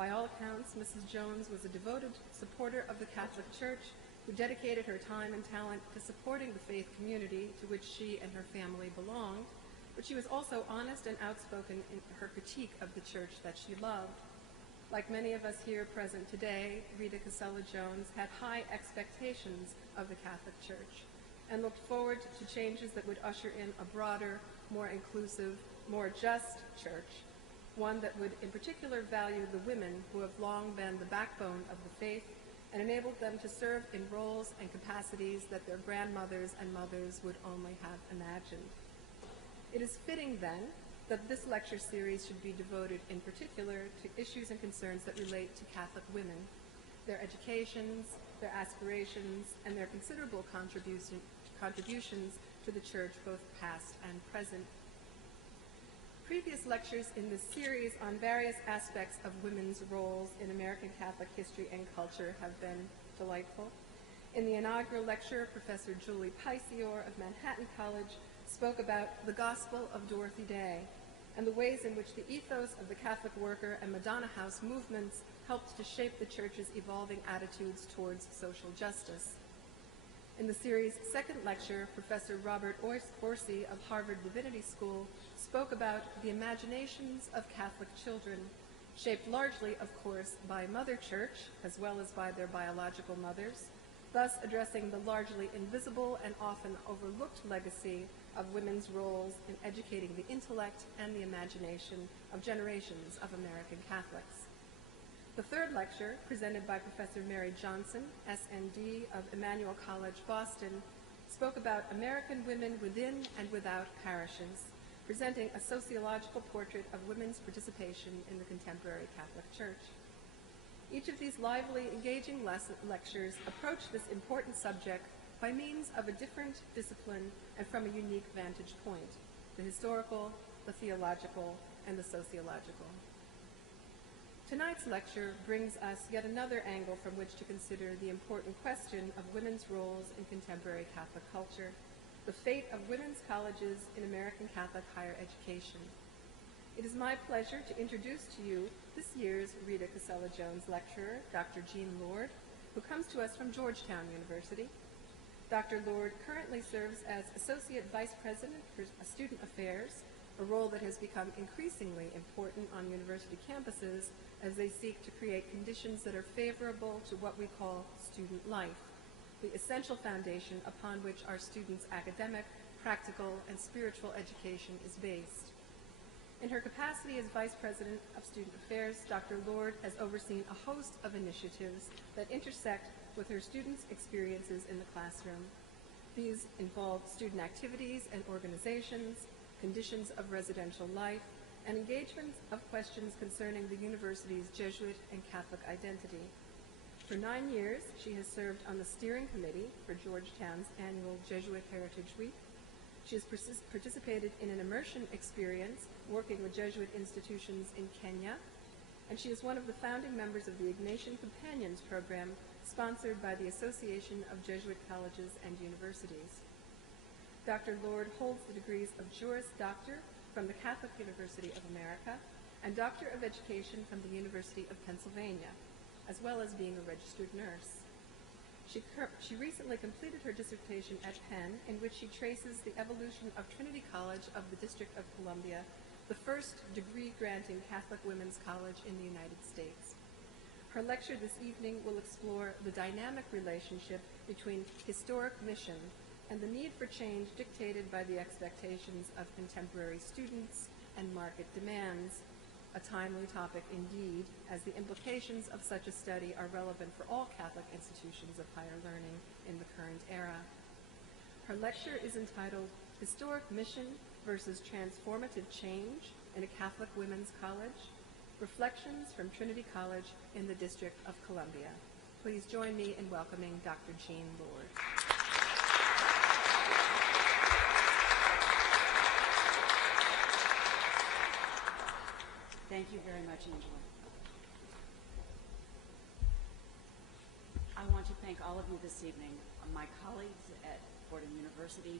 By all accounts, Mrs. Jones was a devoted supporter of the Catholic Church who dedicated her time and talent to supporting the faith community to which she and her family belonged, but she was also honest and outspoken in her critique of the church that she loved. Like many of us here present today, Rita Casella Jones had high expectations of the Catholic Church and looked forward to changes that would usher in a broader, more inclusive, more just church, one that would in particular value the women who have long been the backbone of the faith and enabled them to serve in roles and capacities that their grandmothers and mothers would only have imagined. It is fitting, then, that this lecture series should be devoted in particular to issues and concerns that relate to Catholic women, their educations, their aspirations, and their considerable contributions to the Church, both past and present. Previous lectures in this series on various aspects of women's roles in American Catholic history and culture have been delightful. In the inaugural lecture, Professor Julie Pisior of Manhattan College spoke about the Gospel of Dorothy Day and the ways in which the ethos of the Catholic worker and Madonna House movements helped to shape the Church's evolving attitudes towards social justice. In the series' second lecture, Professor Robert Orsi of Harvard Divinity School spoke about the imaginations of Catholic children, shaped largely, of course, by Mother Church, as well as by their biological mothers, thus addressing the largely invisible and often overlooked legacy of women's roles in educating the intellect and the imagination of generations of American Catholics. The third lecture, presented by Professor Mary Johnson, SND of Emmanuel College, Boston, spoke about American women within and without parishes, presenting a sociological portrait of women's participation in the contemporary Catholic Church. Each of these lively, engaging lectures approached this important subject by means of a different discipline and from a unique vantage point: the historical, the theological, and the sociological. Tonight's lecture brings us yet another angle from which to consider the important question of women's roles in contemporary Catholic culture, the fate of women's colleges in American Catholic higher education. It is my pleasure to introduce to you this year's Rita Casella Jones lecturer, Dr. Jeanne Lord, who comes to us from Georgetown University. Dr. Lord currently serves as Associate Vice President for Student Affairs, a role that has become increasingly important on university campuses as they seek to create conditions that are favorable to what we call student life, the essential foundation upon which our students' academic, practical, and spiritual education is based. In her capacity as Vice President of Student Affairs, Dr. Lord has overseen a host of initiatives that intersect with her students' experiences in the classroom. These involve student activities and organizations, conditions of residential life, and engagement of questions concerning the university's Jesuit and Catholic identity. For 9 years, she has served on the steering committee for Georgetown's annual Jesuit Heritage Week. She has participated in an immersion experience working with Jesuit institutions in Kenya, and she is one of the founding members of the Ignatian Companions Program, sponsored by the Association of Jesuit Colleges and Universities. Dr. Lord holds the degrees of Juris Doctor from the Catholic University of America and Doctor of Education from the University of Pennsylvania, as well as being a registered nurse. She recently completed her dissertation at Penn, in which she traces the evolution of Trinity College of the District of Columbia, the first degree-granting Catholic women's college in the United States. Her lecture this evening will explore the dynamic relationship between historic mission and the need for change dictated by the expectations of contemporary students and market demands, a timely topic indeed, as the implications of such a study are relevant for all Catholic institutions of higher learning in the current era. Her lecture is entitled Historic Mission versus Transformative Change in a Catholic Women's College, Reflections from Trinity College in the District of Columbia. Please join me in welcoming Dr. Jeanne Lord. Thank you very much, Angela. I want to thank all of you this evening, my colleagues at Fordham University,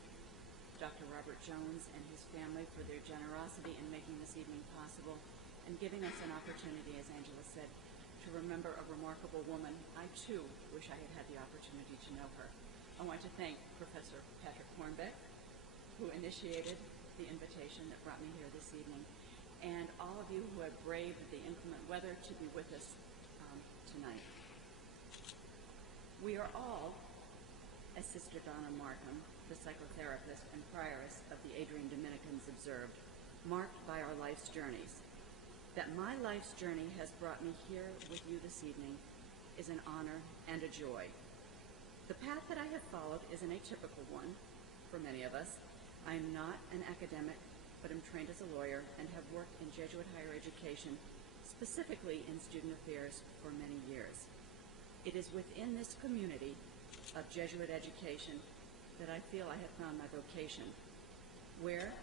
Dr. Robert Jones and his family for their generosity in making this evening possible and giving us an opportunity, as Angela said, to remember a remarkable woman, I too wish I had had the opportunity to know her. I want to thank Professor Patrick Hornbeck, who initiated the invitation that brought me here this evening, and all of you who have braved the inclement weather to be with us tonight. We are all, as Sister Donna Markham, the psychotherapist and prioress of the Adrian Dominicans, observed, marked by our life's journeys. That my life's journey has brought me here with you this evening is an honor and a joy. The path that I have followed is an atypical one for many of us. I am not an academic, but am trained as a lawyer and have worked in Jesuit higher education, specifically in student affairs, for many years. It is within this community of Jesuit education that I feel I have found my vocation, where,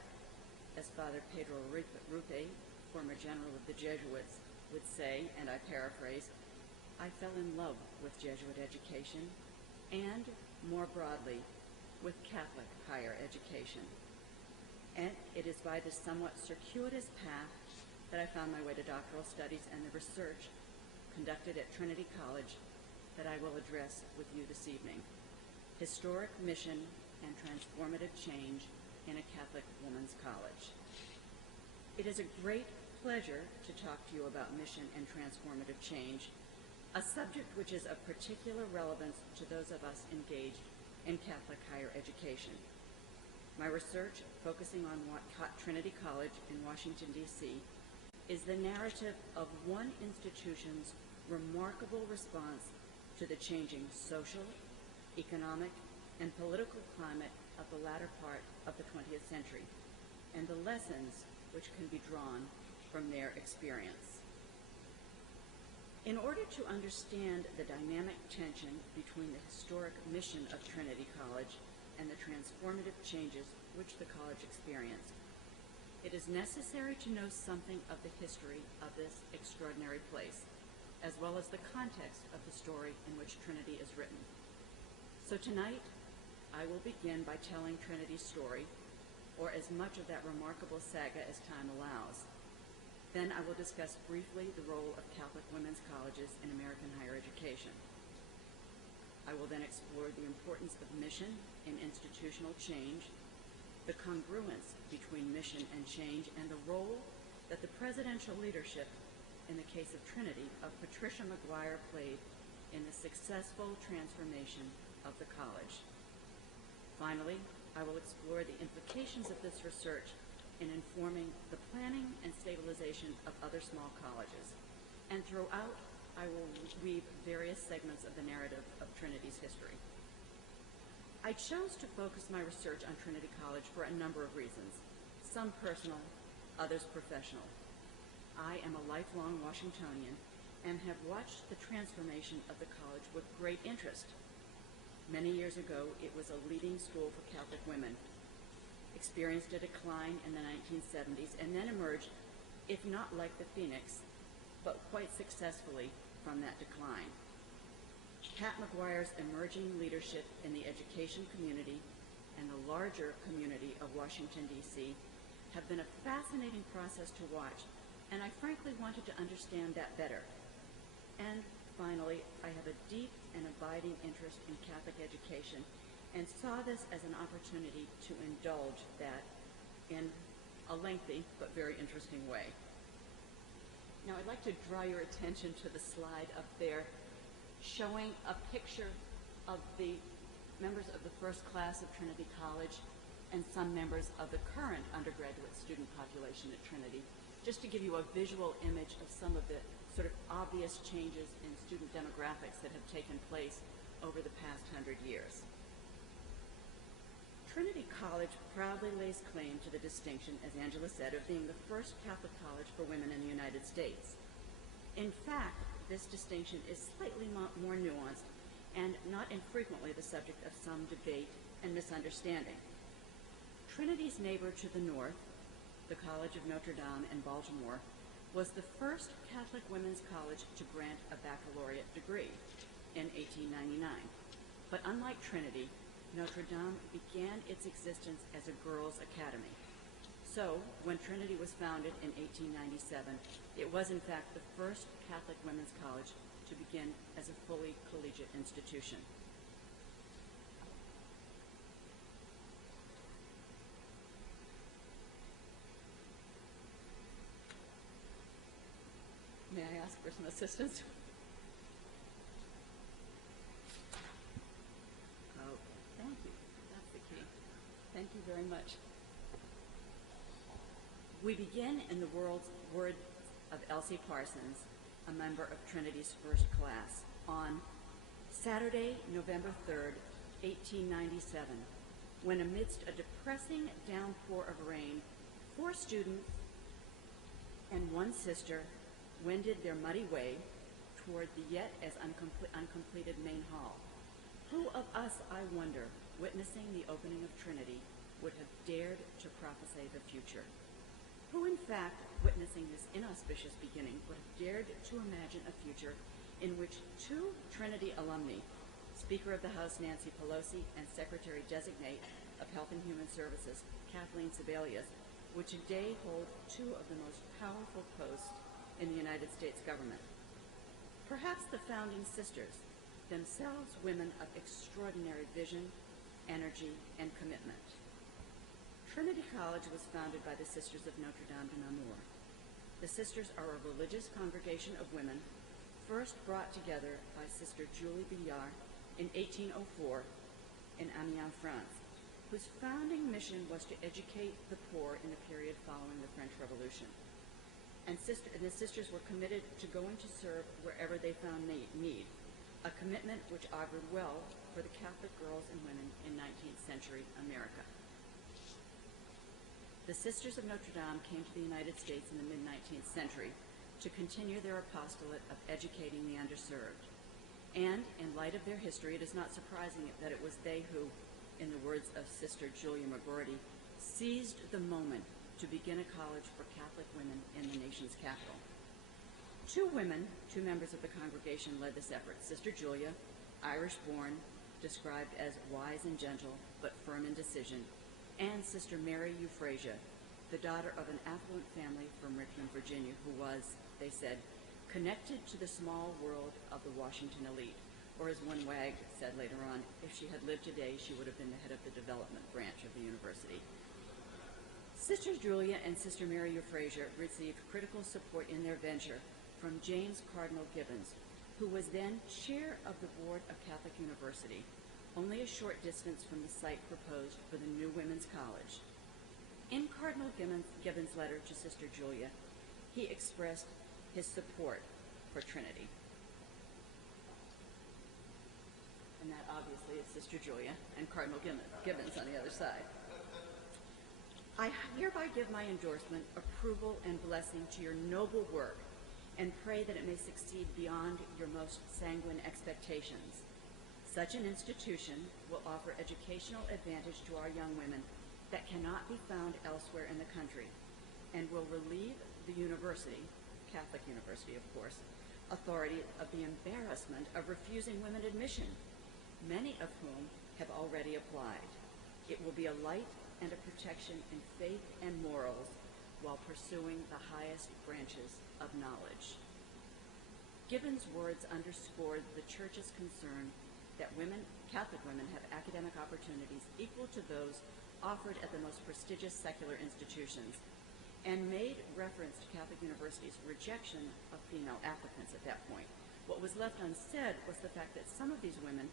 as Father Pedro Rupe, former general of the Jesuits, would say, and I paraphrase, I fell in love with Jesuit education and, more broadly, with Catholic higher education. And it is by this somewhat circuitous path that I found my way to doctoral studies and the research conducted at Trinity College that I will address with you this evening. Historic mission and transformative change in a Catholic women's college. It is a great pleasure to talk to you about mission and transformative change, a subject which is of particular relevance to those of us engaged in Catholic higher education. My research, focusing on Trinity College in Washington, D.C., is the narrative of one institution's remarkable response to the changing social, economic, and political climate of the latter part of the 20th century, and the lessons which can be drawn from their experience. In order to understand the dynamic tension between the historic mission of Trinity College and the transformative changes which the college experienced, it is necessary to know something of the history of this extraordinary place, as well as the context of the story in which Trinity is written. So tonight, I will begin by telling Trinity's story, or as much of that remarkable saga as time allows. Then I will discuss briefly the role of Catholic women's colleges in American higher education. I will then explore the importance of mission in institutional change, the congruence between mission and change, and the role that the presidential leadership, in the case of Trinity, of Patricia McGuire played in the successful transformation of the college. Finally, I will explore the implications of this research in informing the planning and stabilization of other small colleges. And throughout, I will weave various segments of the narrative of Trinity's history. I chose to focus my research on Trinity College for a number of reasons, some personal, others professional. I am a lifelong Washingtonian and have watched the transformation of the college with great interest. Many years ago, it was a leading school for Catholic women, experienced a decline in the 1970s, and then emerged, if not like the Phoenix, but quite successfully from that decline. Pat McGuire's emerging leadership in the education community and the larger community of Washington, D.C. have been a fascinating process to watch, and I frankly wanted to understand that better. And finally, I have a deep and abiding interest in Catholic education and saw this as an opportunity to indulge that in a lengthy but very interesting way. Now, I'd like to draw your attention to the slide up there showing a picture of the members of the first class of Trinity College and some members of the current undergraduate student population at Trinity, just to give you a visual image of some of the sort of obvious changes in student demographics that have taken place over the past 100 years. Trinity College proudly lays claim to the distinction, as Angela said, of being the first Catholic college for women in the United States. In fact, this distinction is slightly more nuanced and not infrequently the subject of some debate and misunderstanding. Trinity's neighbor to the north, the College of Notre Dame in Baltimore, was the first Catholic women's college to grant a baccalaureate degree in 1899. But unlike Trinity, Notre Dame began its existence as a girls' academy. So, when Trinity was founded in 1897, it was in fact the first Catholic women's college to begin as a fully collegiate institution. May I ask for some assistance? Oh, thank you. That's the key. Thank you very much. We begin in the words of Elsie Parsons, a member of Trinity's first class, on Saturday, November 3rd, 1897, when amidst a depressing downpour of rain, 4 students and 1 sister wended their muddy way toward the yet as uncompleted main hall. Who of us, I wonder, witnessing the opening of Trinity, would have dared to prophesy the future? Who, in fact, witnessing this inauspicious beginning, would have dared to imagine a future in which 2 Trinity alumni, Speaker of the House Nancy Pelosi and Secretary-designate of Health and Human Services Kathleen Sebelius, would today hold 2 of the most powerful posts in the United States government? Perhaps the founding sisters, themselves women of extraordinary vision, energy, and commitment. Trinity College was founded by the Sisters of Notre Dame de Namur. The sisters are a religious congregation of women first brought together by Sister Julie Billard in 1804 in Amiens, France, whose founding mission was to educate the poor in the period following the French Revolution. And the sisters were committed to going to serve wherever they found need, a commitment which augured well for the Catholic girls and women in 19th century America. The Sisters of Notre Dame came to the United States in the mid-19th century to continue their apostolate of educating the underserved. And in light of their history, it is not surprising that it was they who, in the words of Sister Julia McGorty, seized the moment to begin a college for Catholic women in the nation's capital. 2 women, 2 members of the congregation, led this effort. Sister Julia, Irish-born, described as wise and gentle, but firm in decision, and Sister Mary Euphrasia, the daughter of an affluent family from Richmond, Virginia, who was, they said, connected to the small world of the Washington elite, or as one wag said later on, if she had lived today, she would have been the head of the development branch of the university. Sister Julia and Sister Mary Euphrasia received critical support in their venture from James Cardinal Gibbons, who was then chair of the board of Catholic University, only a short distance from the site proposed for the new women's college. In Cardinal Gibbons' letter to Sister Julia, he expressed his support for Trinity. And that obviously is Sister Julia and Cardinal Gibbons on the other side. I hereby give my endorsement, approval, and blessing to your noble work, and pray that it may succeed beyond your most sanguine expectations. Such an institution will offer educational advantage to our young women that cannot be found elsewhere in the country, and will relieve the university, Catholic University of course, authority of the embarrassment of refusing women admission, many of whom have already applied. It will be a light and a protection in faith and morals while pursuing the highest branches of knowledge. Gibbons' words underscored the Church's concern that Catholic women have academic opportunities equal to those offered at the most prestigious secular institutions, and made reference to Catholic University's rejection of female applicants at that point. What was left unsaid was the fact that some of these women,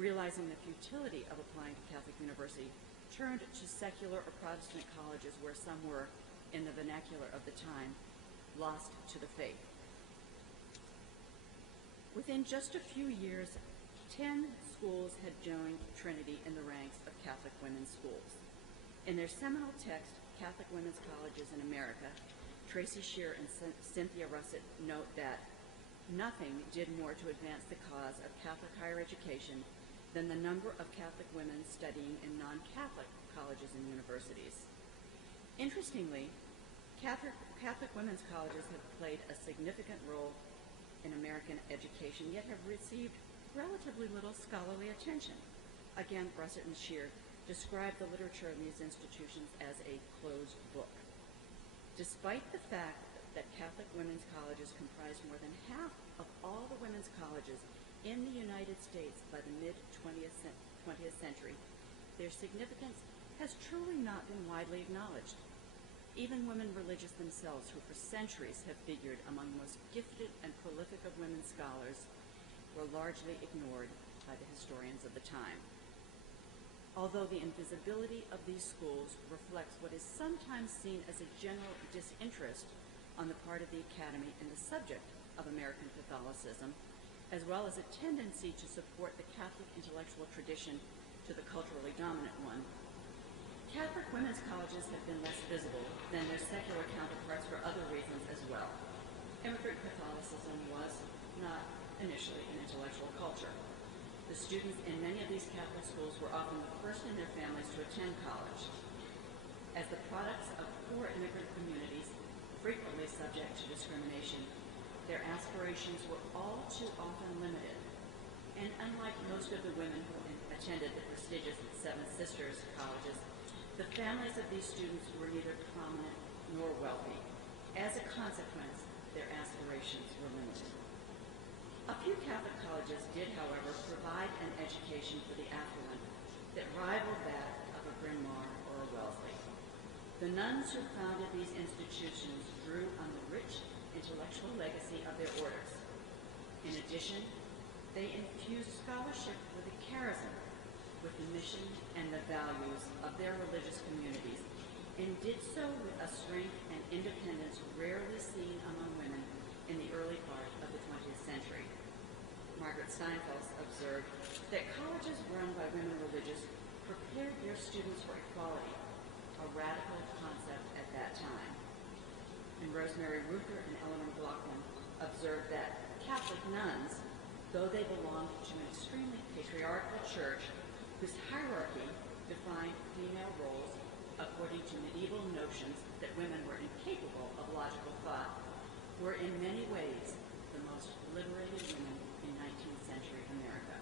realizing the futility of applying to Catholic University, turned to secular or Protestant colleges where some were, in the vernacular of the time, lost to the faith. Within just a few years, 10 schools had joined Trinity in the ranks of Catholic women's schools. In their seminal text, Catholic Women's Colleges in America, Tracy Shear and Cynthia Russett note that nothing did more to advance the cause of Catholic higher education than the number of Catholic women studying in non-Catholic colleges and universities. Interestingly, Catholic women's colleges have played a significant role in American education, yet have received relatively little scholarly attention. Again, Russett and Shear described the literature of these institutions as a closed book. Despite the fact that Catholic women's colleges comprise more than half of all the women's colleges in the United States by the mid-20th century, their significance has truly not been widely acknowledged. Even women religious themselves, who for centuries have figured among the most gifted and prolific of women scholars, were largely ignored by the historians of the time. Although the invisibility of these schools reflects what is sometimes seen as a general disinterest on the part of the Academy in the subject of American Catholicism, as well as a tendency to support the Catholic intellectual tradition to the culturally dominant one, Catholic women's colleges have been less visible than their secular counterparts for other reasons as well. Immigrant Catholicism was not initially an intellectual culture. The students in many of these Catholic schools were often the first in their families to attend college. As the products of poor immigrant communities, frequently subject to discrimination, their aspirations were all too often limited. And unlike most of the women who attended the prestigious Seven Sisters colleges, the families of these students were neither prominent nor wealthy. As a consequence, their aspirations were limited. A few Catholic colleges did, however, provide an education for the affluent that rivaled that of a Bryn Mawr or a Wellesley. The nuns who founded these institutions drew on the rich intellectual legacy of their orders. In addition, they infused scholarship with a charism, with the mission and the values of their religious communities, and did so with a strength and independence rarely seen among women in the early part of the 20th century. Margaret Steinfels observed that colleges run by women religious prepared their students for equality, a radical concept at that time. And Rosemary Ruther and Eleanor McLaughlin observed that Catholic nuns, though they belonged to an extremely patriarchal church whose hierarchy defined female roles according to medieval notions that women were incapable of logical thought, were in many ways the most liberated women in 19th century America.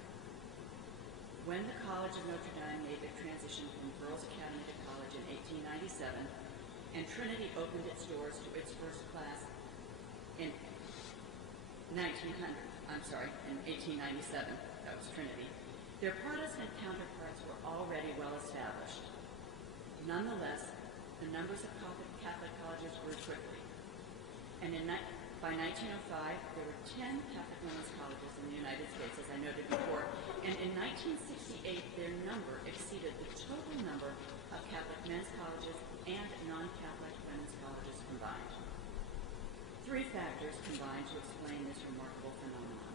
When the College of Notre Dame made the transition from Girls Academy to college in 1897, and Trinity opened its doors to its first class in 1897, that was Trinity, their Protestant counterparts were already well established. Nonetheless, the numbers of Catholic colleges grew quickly. And by 1905, there were 10 Catholic women's colleges in the United States, as I noted before, and in 1968, their number exceeded the total number of Catholic men's colleges and non-Catholic women's colleges combined. Three factors combine to explain this remarkable phenomenon: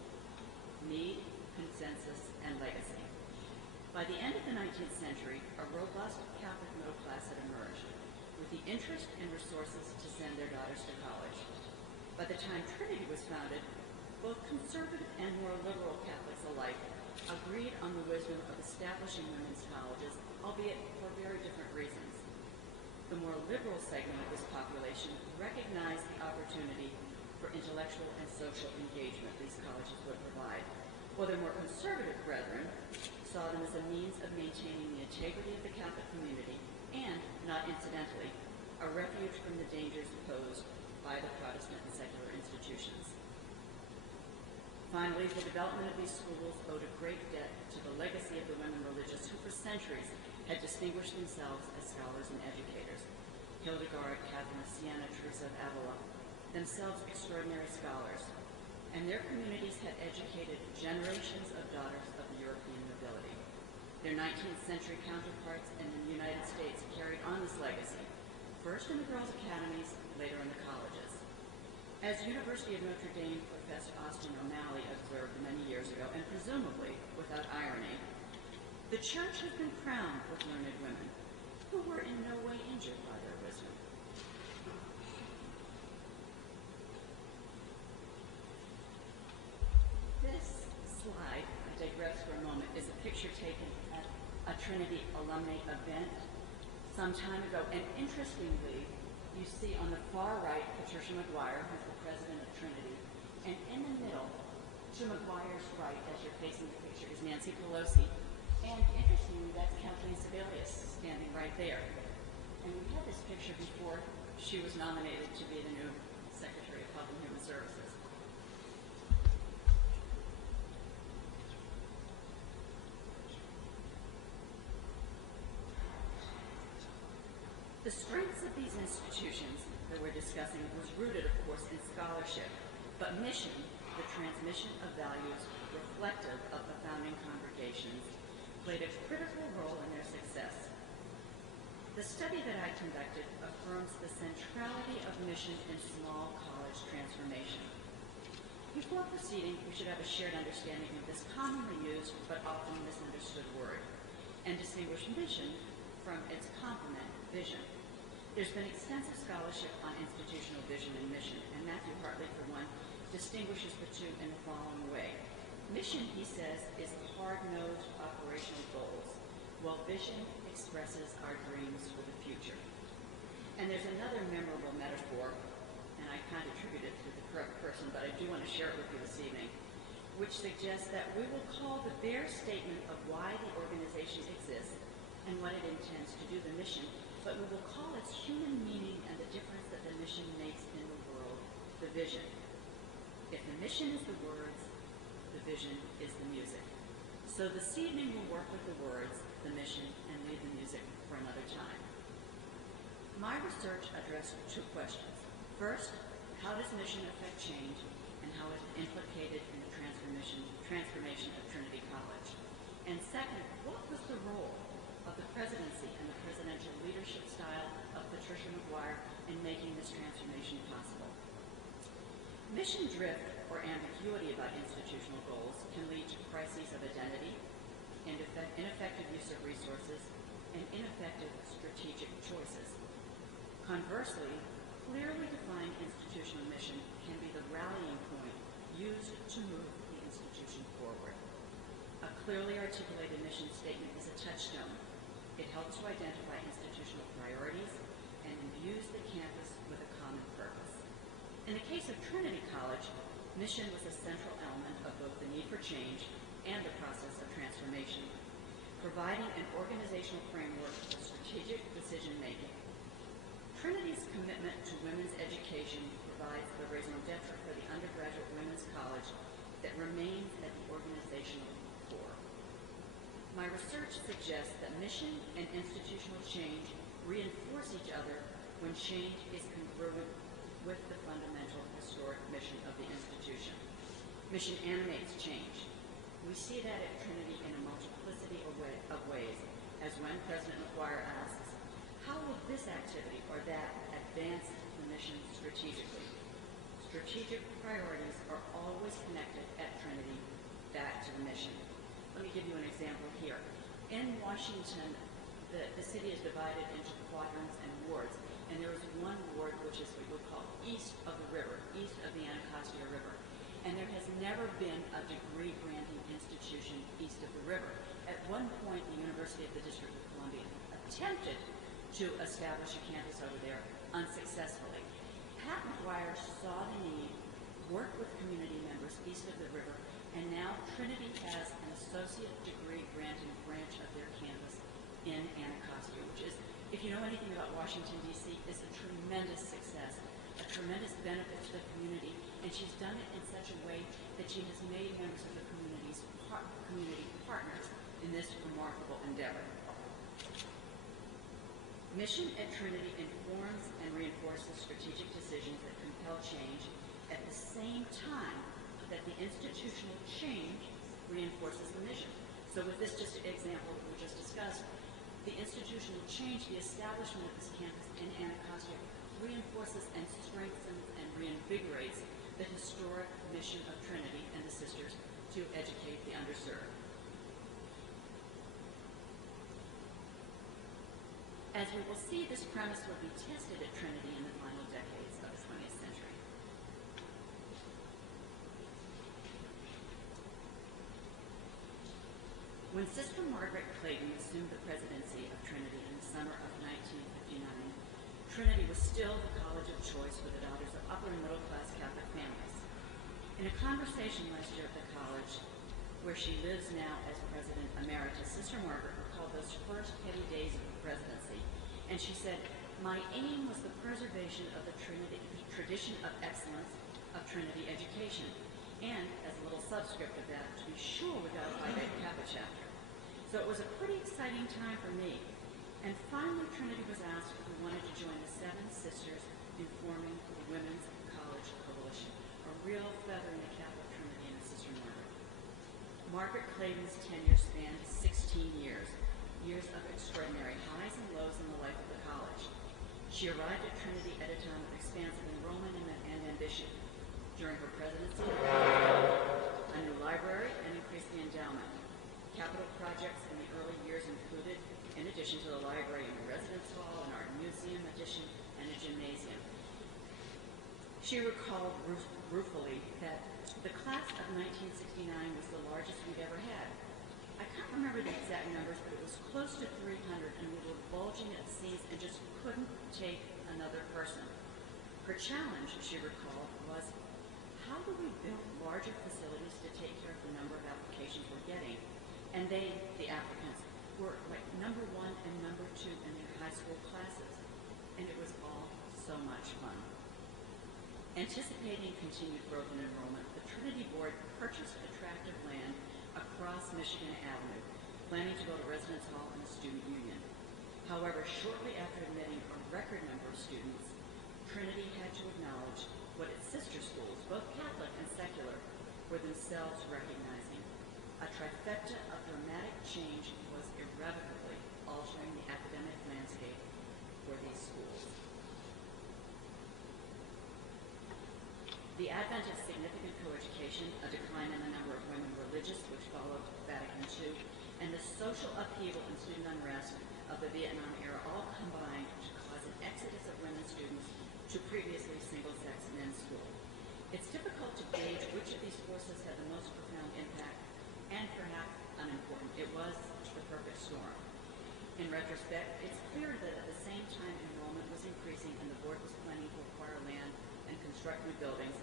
need, consensus, and legacy. By the end of the 19th century, a robust Catholic middle class had emerged, with the interest and resources to send their daughters to college. By the time Trinity was founded, both conservative and more liberal Catholics alike agreed on the wisdom of establishing women's colleges, albeit for very different reasons. The more liberal segment of this population recognized the opportunity for intellectual and social engagement these colleges would provide, while their more conservative brethren saw them as a means of maintaining the integrity of the Catholic community and, not incidentally, a refuge from the dangers posed by the Protestant and secular institutions. Finally, the development of these schools owed a great debt to the legacy of the women religious who for centuries had distinguished themselves as scholars and educators. Hildegard, Catherine of Siena, Teresa of Avila, themselves extraordinary scholars, and their communities had educated generations of daughters of the European nobility. Their 19th century counterparts in the United States carried on this legacy, first in the girls' academies, later in the colleges. As University of Notre Dame Professor Austin O'Malley observed many years ago, and presumably without irony, the church has been crowned with learned women who were in no way injured by their wisdom. This slide, I digress for a moment, is a picture taken at a Trinity alumni event some time ago. And interestingly, you see on the far right Patricia McGuire, who's the president of Trinity, and in the middle, to McGuire's right, as you're facing the picture, is Nancy Pelosi. And interestingly, that's Kathleen Sebelius standing right there. And we had this picture before she was nominated to be the new Secretary of Health and Human Services. The strengths of these institutions that we're discussing was rooted, of course, in scholarship, but mission, the transmission of values reflective of the founding congregations, played a critical role in their success. The study that I conducted affirms the centrality of mission in small college transformation. Before proceeding, we should have a shared understanding of this commonly used but often misunderstood word, and distinguish mission from its complement, vision. There's been extensive scholarship on institutional vision and mission, and Matthew Hartley, for one, distinguishes the two in the following way. Mission, he says, is hard-nosed operational goals, while vision expresses our dreams for the future. And there's another memorable metaphor, and I can't attribute it to the correct person, but I do want to share it with you this evening, which suggests that we will call the bare statement of why the organization exists and what it intends to do the mission, but we will call its human meaning and the difference that the mission makes in the world the vision. If the mission is the words, the vision is the music. So this evening we'll work with the words, the mission, and leave the music for another time. My research addressed two questions. First, how does mission affect change, and how is it implicated in the transformation of Trinity College? And second, what was the role of the presidency and the presidential leadership style of Patricia McGuire in making this transformation possible? Mission drift or ambiguity about institutional goals can lead to crises of identity, ineffective use of resources, and ineffective strategic choices. Conversely, clearly defined institutional mission can be the rallying point used to move the institution forward. A clearly articulated mission statement is a touchstone. It helps to identify institutional priorities and imbues the campus with a common purpose. In the case of Trinity College, mission was a central element of both the need for change and the process of transformation, providing an organizational framework for strategic decision-making. Trinity's commitment to women's education provides the raison d'etre for the undergraduate women's college that remains at the organizational core. My research suggests that mission and institutional change reinforce each other when change is congruent with the fundamental historic mission of the institution. Mission animates change. We see that at Trinity in a multiplicity of ways, as when President McGuire asks, how will this activity or that advance the mission strategically? Strategic priorities are always connected at Trinity back to the mission. Let me give you an example here. In Washington, the city is divided into quadrants and wards, and there is one ward which is what we would call east of the river, east of the Anacostia River. And there has never been a degree-granting institution east of the river. At one point, the University of the District of Columbia attempted to establish a campus over there unsuccessfully. Pat McGuire saw the need, worked with community members east of the river, and now Trinity has an associate degree granting branch of their campus in Anacostia, which is, if you know anything about Washington, D.C., is a tremendous success, a tremendous benefit to the community, and she's done it in such a way that she has made members of the community partners in this remarkable endeavor. Mission at Trinity informs and reinforces strategic decisions that compel change at the same time that the institutional change reinforces the mission. So with this just example that we just discussed, the institutional change, the establishment of this campus in Anacostia, reinforces and strengthens and reinvigorates the historic mission of Trinity and the sisters to educate the underserved. As we will see, this premise will be tested at Trinity in the final decades of the 20th century. When Sister Margaret Clayton assumed the presidency of Trinity in the summer of 1959, Trinity was still the college of choice for the daughters of upper and middle-class Catholic families. In a conversation last year at the college, where she lives now as President Emeritus, Sister Margaret recalled those first heady days of the presidency, and she said, My aim was the preservation of the tradition of excellence of Trinity education, and as a little subscript of that, to be sure we got a Phi Beta Kappa chapter. So it was a pretty exciting time for me. And finally, Trinity was asked if we wanted to join the Seven Sisters in forming the Women's College Coalition, a real feather in the cap of Trinity and Sister Margaret. Margaret Clayton's tenure spanned 16 years, years of extraordinary highs and lows in the life of the college. She arrived at Trinity at a time of expansive enrollment and ambition. During her presidency, a new library and increased the endowment. Capital projects in the early years included, in addition to the library, and a residence hall, an art museum addition, and a gymnasium. She recalled ruefully that the class of 1969 was the largest we'd ever had. I can't remember the exact numbers, but it was close to 300, and we were bulging at the seams and just couldn't take another person. Her challenge, she recalled, was how do we build larger facilities to take care of the number of applications we're getting? And they, the applicants, were like number 1 and number 2 in their high school classes. And it was all so much fun. Anticipating continued growth in enrollment, the Trinity Board purchased a tract of land across Michigan Avenue, planning to build a residence hall and a student union. However, shortly after admitting a record number of students, Trinity had to acknowledge what its sister schools, both Catholic and secular, were themselves recognizing. A trifecta of dramatic change was irrevocably altering the academic landscape for these schools. The advent of significant coeducation, a decline in the number of women religious, which followed Vatican II, and the social upheaval and student unrest of the Vietnam era all combined to cause an exodus of women students to previously single-sex men's school. It's difficult to gauge which of these forces had the most profound impact, and perhaps unimportant. It was the perfect storm. In retrospect, it's clear that at the same time enrollment was increasing and the board was planning to acquire land and construct new buildings,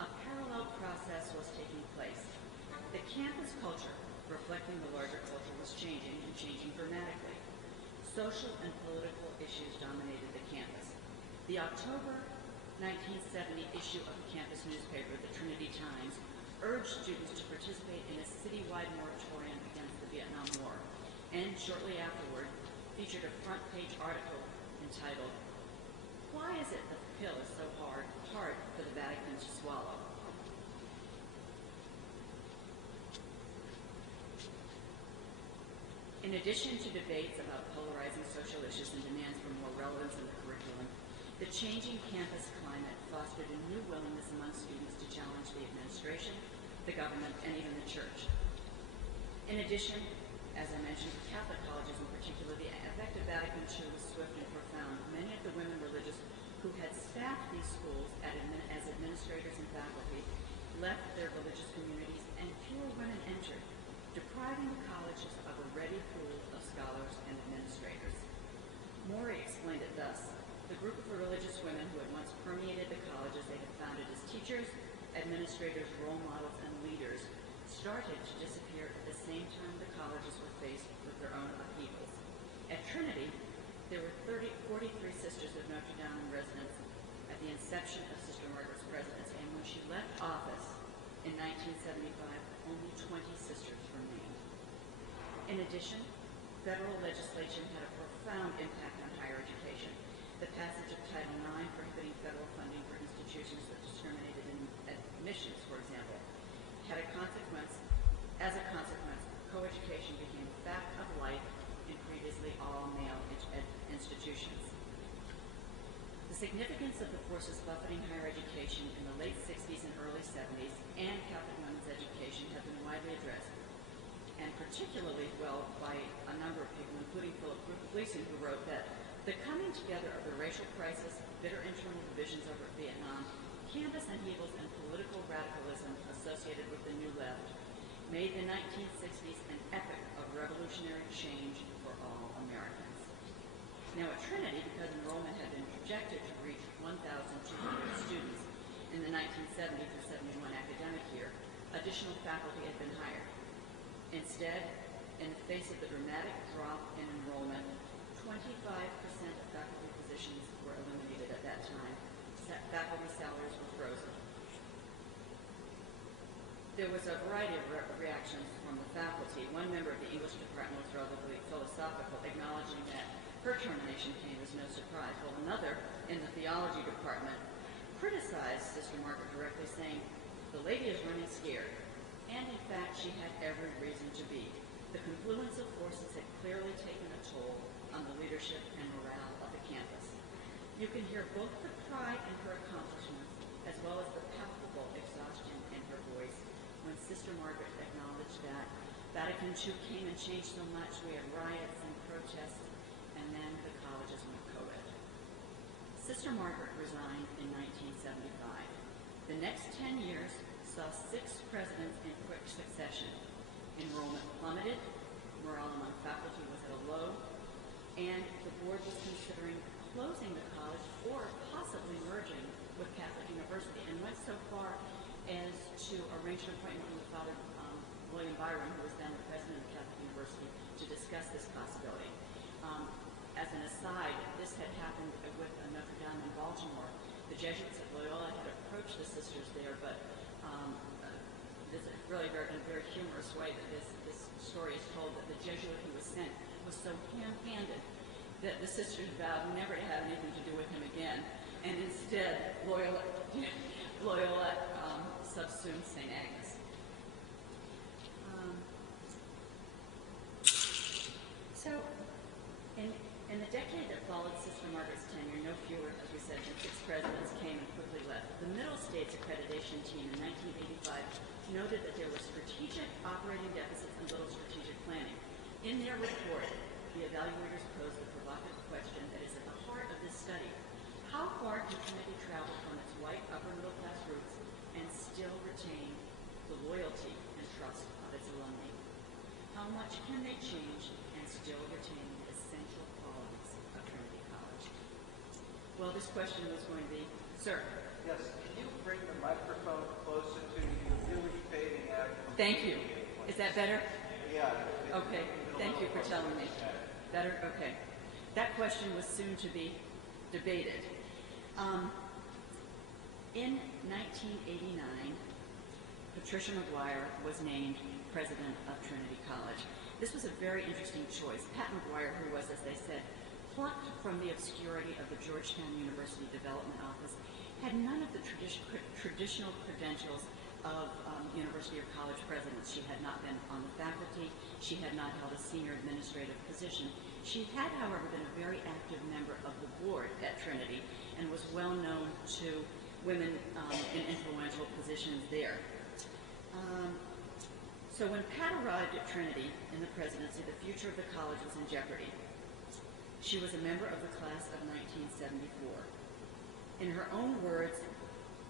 a parallel process was taking place. The campus culture, reflecting the larger culture, was changing and changing dramatically. Social and political issues dominated the campus. The October 1970 issue of the campus newspaper, the Trinity Times, urged students to participate in a citywide moratorium against the Vietnam War, and shortly afterward featured a front-page article entitled, "Why is it that the pill is so hard for the Vatican to swallow?" In addition to debates about polarizing social issues and demands for more relevance in the curriculum, the changing campus climate fostered a new willingness among students to challenge the administration, the government, and even the church. In addition, as I mentioned, Catholic colleges in particular, the effect of Vatican II was swift and profound. Many of the women religious who had staffed these schools as administrators and faculty left their religious communities, and fewer women entered, depriving the colleges of a ready pool of scholars and administrators. Morey explained it thus: the group of religious women who had once permeated the colleges they had founded as teachers, administrators, role models, and leaders started to disappear at the same time the colleges were faced with their own upheavals. At Trinity, there were 43 Sisters of Notre Dame in residence at the inception of Sister Margaret's presidency, and when she left office in 1975, only 20 sisters remained. In addition, federal legislation had a profound impact on higher education. The passage of Title IX prohibiting federal funding for institutions that discriminated in admissions, for example, had a consequence. As a consequence, coeducation became a fact of life in previously all-male institutions. The significance of the forces buffeting higher education in the late 60s and early 70s and Catholic women's education have been widely addressed, and particularly well by a number of people, including Philip Gleason, who wrote that the coming together of the racial crisis, bitter internal divisions over Vietnam, campus upheavals, and political radicalism associated with the New Left made the 1960s an epoch of revolutionary change for all Americans. Now at Trinity, because enrollment had been projected to reach 1,200 students in the 1970 through 71 academic year, additional faculty had been hired. Instead, in the face of the dramatic drop in enrollment, 25% of faculty positions positions were eliminated at that time. Faculty salaries were frozen. There was a variety of reactions from the faculty. One member of the English department was relatively philosophical, acknowledging that her termination came as no surprise, while another in the theology department criticized Sister Margaret directly, saying, "The lady is running scared." And in fact, she had every reason to be. The confluence of forces had clearly taken a toll on the leadership and morale of the campus. You can hear both the pride in her accomplishments as well as the palpable exhaustion in her voice when Sister Margaret acknowledged that Vatican II came and changed so much. We had riots and protests, and then the colleges went co-ed. Sister Margaret resigned in 1975. The next 10 years saw 6 presidents in quick succession. Enrollment plummeted, morale among faculty was at a low, and the board was considering closing the college or possibly merging with Catholic University, and went so far as to arrange an appointment with Father William Byron, who was then the president of Catholic University, to discuss this possibility. As an aside, this had happened with Notre Dame in Baltimore. The Jesuits at Loyola had approached the sisters there, but this is really in a very humorous way that this story is told, that the Jesuit who was sent was so ham-handed that the sisters vowed never to have anything to do with him again, and instead Loyola subsumed St. Agnes. So, in the decade that followed Sister Margaret's tenure, no fewer, as we said, than 6 presidents came and quickly left. The Middle States Accreditation Team in 1985 noted that there were strategic operating deficits and little strategic planning. In their report, the evaluators posed the provocative question that is at the heart of this study. How far can Trinity travel from its white upper middle class roots and still retain the loyalty and trust of its alumni? How much can they change and still retain the essential qualities of Trinity College? Well, this question was going to be, sir. Yes, can you bring the microphone closer to you? You're really fading out. Thank you. Is that better? Yeah. Okay, thank you for telling me. Better? Okay. That question was soon to be debated. In 1989, Patricia McGuire was named president of Trinity College. This was a very interesting choice. Pat McGuire, who was, as they said, plucked from the obscurity of the Georgetown University Development Office, had none of the traditional credentials of university or college presidents. She had not been on the faculty. She had not held a senior administrative position. She had, however, been a very active member of the board at Trinity and was well known to women in influential positions there. So when Pat arrived at Trinity in the presidency, the future of the college was in jeopardy. She was a member of the class of 1974. In her own words,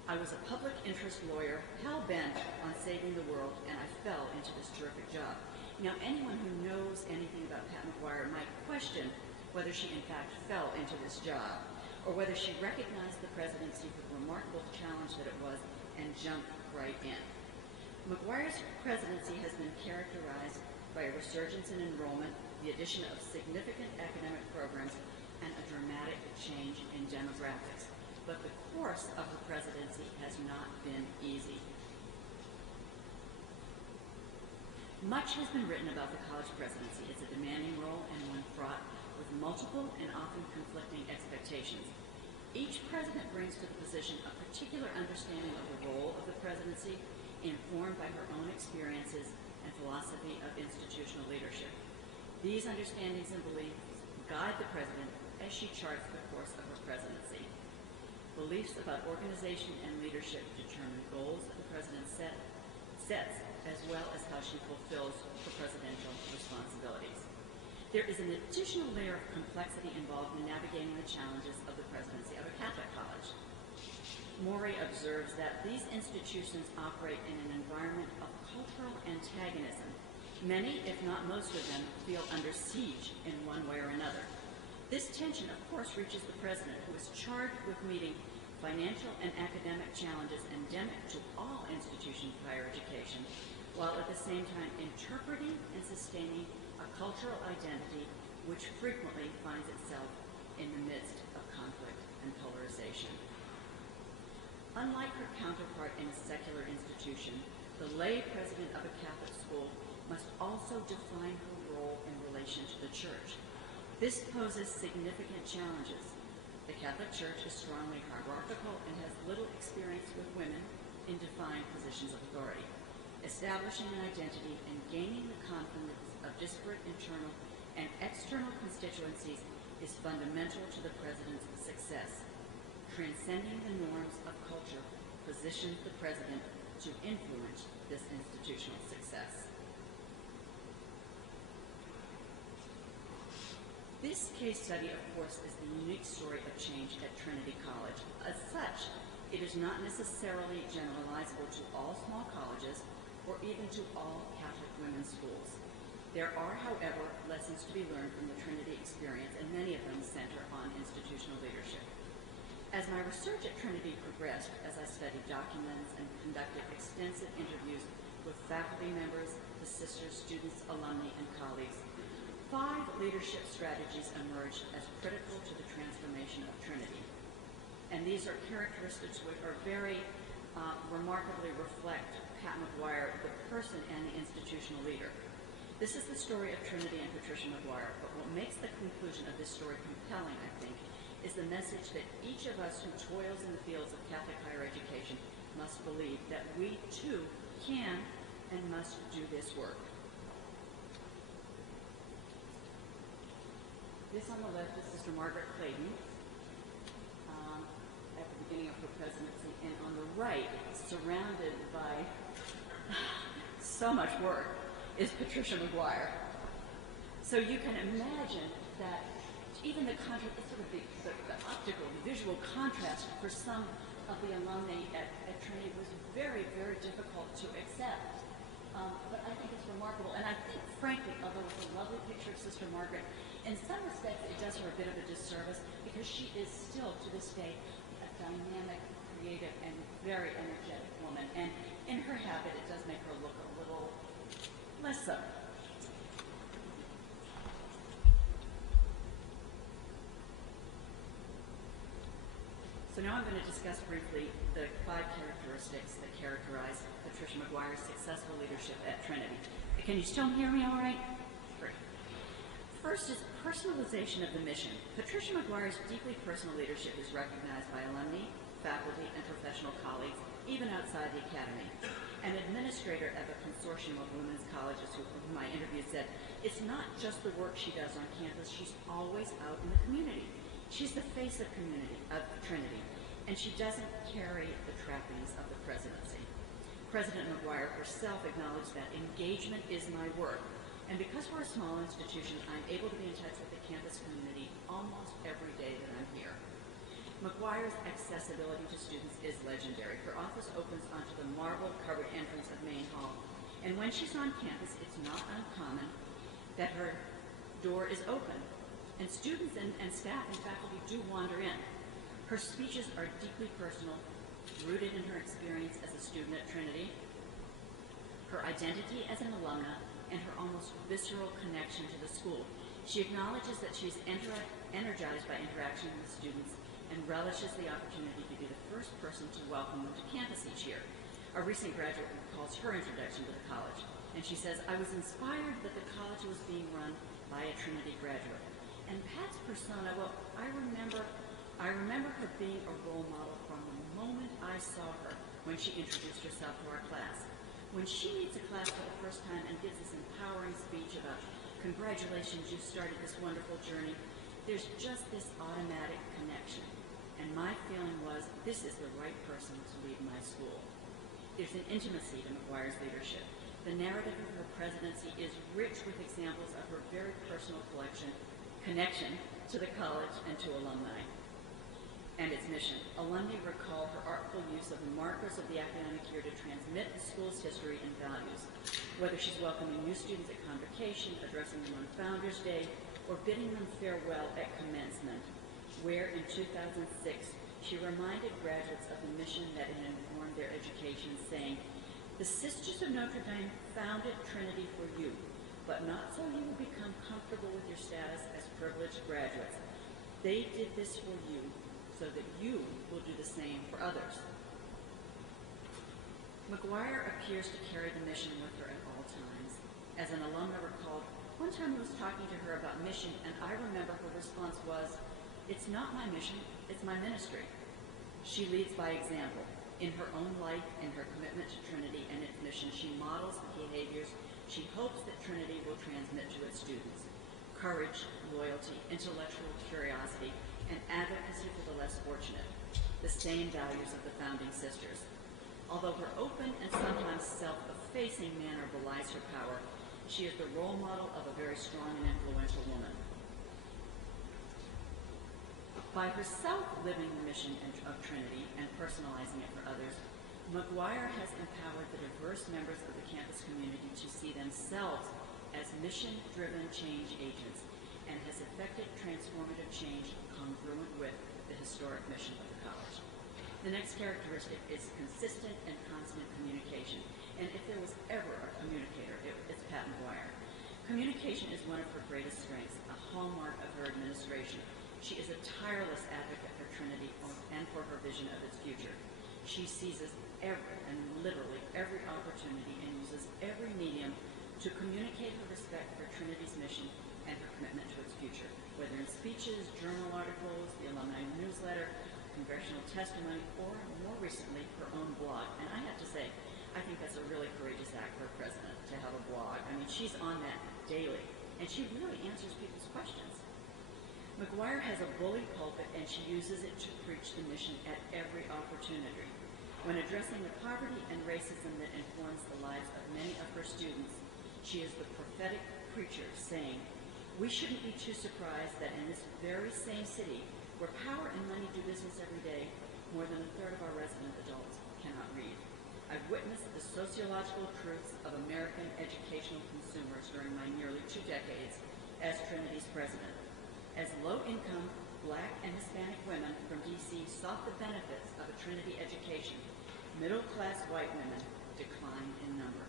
"I was a public interest lawyer, hell-bent on saving the world, and I fell into this terrific job." Now, anyone who knows anything about Pat McGuire might question whether she in fact fell into this job, or whether she recognized the presidency for the remarkable challenge that it was and jumped right in. McGuire's presidency has been characterized by a resurgence in enrollment, the addition of significant academic programs, and a dramatic change in demographics. But the course of her presidency has not been easy. Much has been written about the college presidency. It's a demanding role and one fraught with multiple and often conflicting expectations. Each president brings to the position a particular understanding of the role of the presidency, informed by her own experiences and philosophy of institutional leadership. These understandings and beliefs guide the president as she charts the course of her presidency. Beliefs about organization and leadership determine goals that the president sets, as well as how she fulfills her presidential responsibilities. There is an additional layer of complexity involved in navigating the challenges of the presidency of a Catholic college. Morey observes that these institutions operate in an environment of cultural antagonism. Many, if not most of them, feel under siege in one way or another. This tension, of course, reaches the president, who is charged with meeting financial and academic challenges endemic to all institutions of higher education, while at the same time interpreting and sustaining a cultural identity which frequently finds itself in the midst of conflict. and polarization. Unlike her counterpart in a secular institution, the lay president of a Catholic school must also define her role in relation to the Church. This poses significant challenges. The Catholic Church is strongly hierarchical and has little experience with women in defined positions of authority. Establishing an identity and gaining the confidence of disparate internal and external constituencies is fundamental to the president's success. Transcending the norms of culture positions the president to influence this institutional success. This case study, of course, is the unique story of change at Trinity College. As such, it is not necessarily generalizable to all small colleges or even to all Catholic women's schools. There are, however, lessons to be learned from the Trinity experience, and many of them center on institutional leadership. As my research at Trinity progressed, as I studied documents and conducted extensive interviews with faculty members, the sisters, students, alumni, and colleagues, 5 leadership strategies emerged as critical to the transformation of Trinity. And these are characteristics which are very remarkably reflect Pat McGuire, the person and the institutional leader. This is the story of Trinity and Patricia McGuire, but what makes the conclusion of this story compelling, I think, is the message that each of us who toils in the fields of Catholic higher education must believe that we too can and must do this work. This on the left is Sister Margaret Clayton at the beginning of her presidency, and on the right, surrounded by so much work, is Patricia McGuire. So you can imagine that even the optical, the visual contrast for some of the alumni at Trinity was very, very difficult to accept. But I think it's remarkable. And I think, frankly, although it's a lovely picture of Sister Margaret, in some respects it does her a bit of a disservice because she is still, to this day, a dynamic, creative, and very energetic woman. And in her habit, it does make her look a little less so. So now I'm going to discuss briefly the 5 characteristics that characterize Patricia McGuire's successful leadership at Trinity. Can you still hear me all right? Great. First is personalization of the mission. Patricia McGuire's deeply personal leadership is recognized by alumni, faculty, and professional colleagues, even outside the academy. An administrator of a consortium of women's colleges whom I interviewed said, it's not just the work she does on campus, she's always out in the community. She's the face of community, of Trinity, and she doesn't carry the trappings of the presidency. President McGuire herself acknowledged that engagement is my work, and because we're a small institution, I'm able to be in touch with the campus community almost every day that I'm here. McGuire's accessibility to students is legendary. Her office opens onto the marble-covered entrance of Main Hall, and when she's on campus, it's not uncommon that her door is open, and students and staff and faculty do wander in. Her speeches are deeply personal, rooted in her experience as a student at Trinity, her identity as an alumna, and her almost visceral connection to the school. She acknowledges that she's energized by interaction with students and relishes the opportunity to be the first person to welcome them to campus each year. A recent graduate recalls her introduction to the college, and she says, I was inspired that the college was being run by a Trinity graduate. And Pat's persona, well, I remember her being a role model from the moment I saw her when she introduced herself to our class. When she meets a class for the first time and gives this empowering speech about, congratulations, you've started this wonderful journey, there's just this automatic connection. And my feeling was, this is the right person to lead my school. There's an intimacy to McGuire's leadership. The narrative of her presidency is rich with examples of her very personal connection to the college and to alumni and its mission. Alumni recall her artful use of the markers of the academic year to transmit the school's history and values, whether she's welcoming new students at convocation, addressing them on Founders Day, or bidding them farewell at commencement, where in 2006 she reminded graduates of the mission that had informed their education, saying, the Sisters of Notre Dame founded Trinity for you, but not so you will become comfortable with your status as privileged graduates. They did this for you so that you will do the same for others. McGuire appears to carry the mission with her at all times. As an alumna recalled, one time I was talking to her about mission, and I remember her response was, "It's not my mission, it's my ministry." She leads by example. In her own life, in her commitment to Trinity and its mission, she models the behaviors she hopes that Trinity will transmit to its students: courage, loyalty, intellectual curiosity, and advocacy for the less fortunate, the same values of the founding sisters. Although her open and sometimes self-effacing manner belies her power, she is the role model of a very strong and influential woman. By herself living the mission of Trinity and personalizing it for others, McGuire has empowered the diverse members of the campus community to see themselves as mission-driven change agents and has effected transformative change congruent with the historic mission of the college. The next characteristic is consistent and constant communication. And if there was ever a communicator, it's Pat McGuire. Communication is one of her greatest strengths, a hallmark of her administration. She is a tireless advocate for Trinity and for her vision of its future. She seizes every, and literally every opportunity, and uses every medium to communicate her respect for Trinity's mission and her commitment to its future, whether in speeches, journal articles, the alumni newsletter, congressional testimony, or more recently, her own blog. And I have to say, I think that's a really courageous act for a president to have a blog. I mean, she's on that daily, and she really answers people's questions. McGuire has a bully pulpit, and she uses it to preach the mission at every opportunity. When addressing the poverty and racism that informs the lives of many of her students, she is the prophetic preacher saying, "We shouldn't be too surprised that in this very same city, where power and money do business every day, more than a third of our resident adults cannot read." I've witnessed the sociological truths of American educational consumers during my nearly 2 decades as Trinity's president. As low-income Black and Hispanic women from D.C. sought the benefits of a Trinity education, middle-class white women declined in number.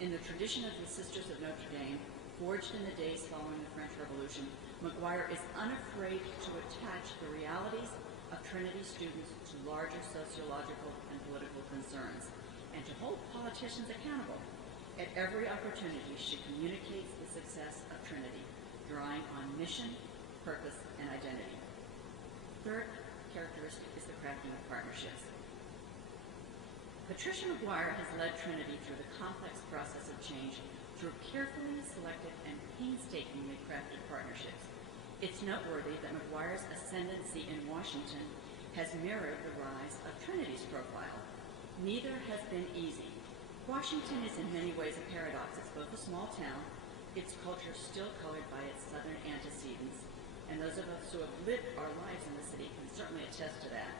In the tradition of the Sisters of Notre Dame, forged in the days following the French Revolution, McGuire is unafraid to attach the realities of Trinity students to larger sociological and political concerns, and to hold politicians accountable. At every opportunity, she communicates the success of Trinity, drawing on mission, purpose, and identity. Third characteristic is the crafting of partnerships. Patricia McGuire has led Trinity through the complex process of change through carefully selected and painstakingly crafted partnerships. It's noteworthy that McGuire's ascendancy in Washington has mirrored the rise of Trinity's profile. Neither has been easy. Washington is in many ways a paradox. It's both a small town, its culture still colored by its southern antecedents, and those of us who have lived our lives in the city can certainly attest to that,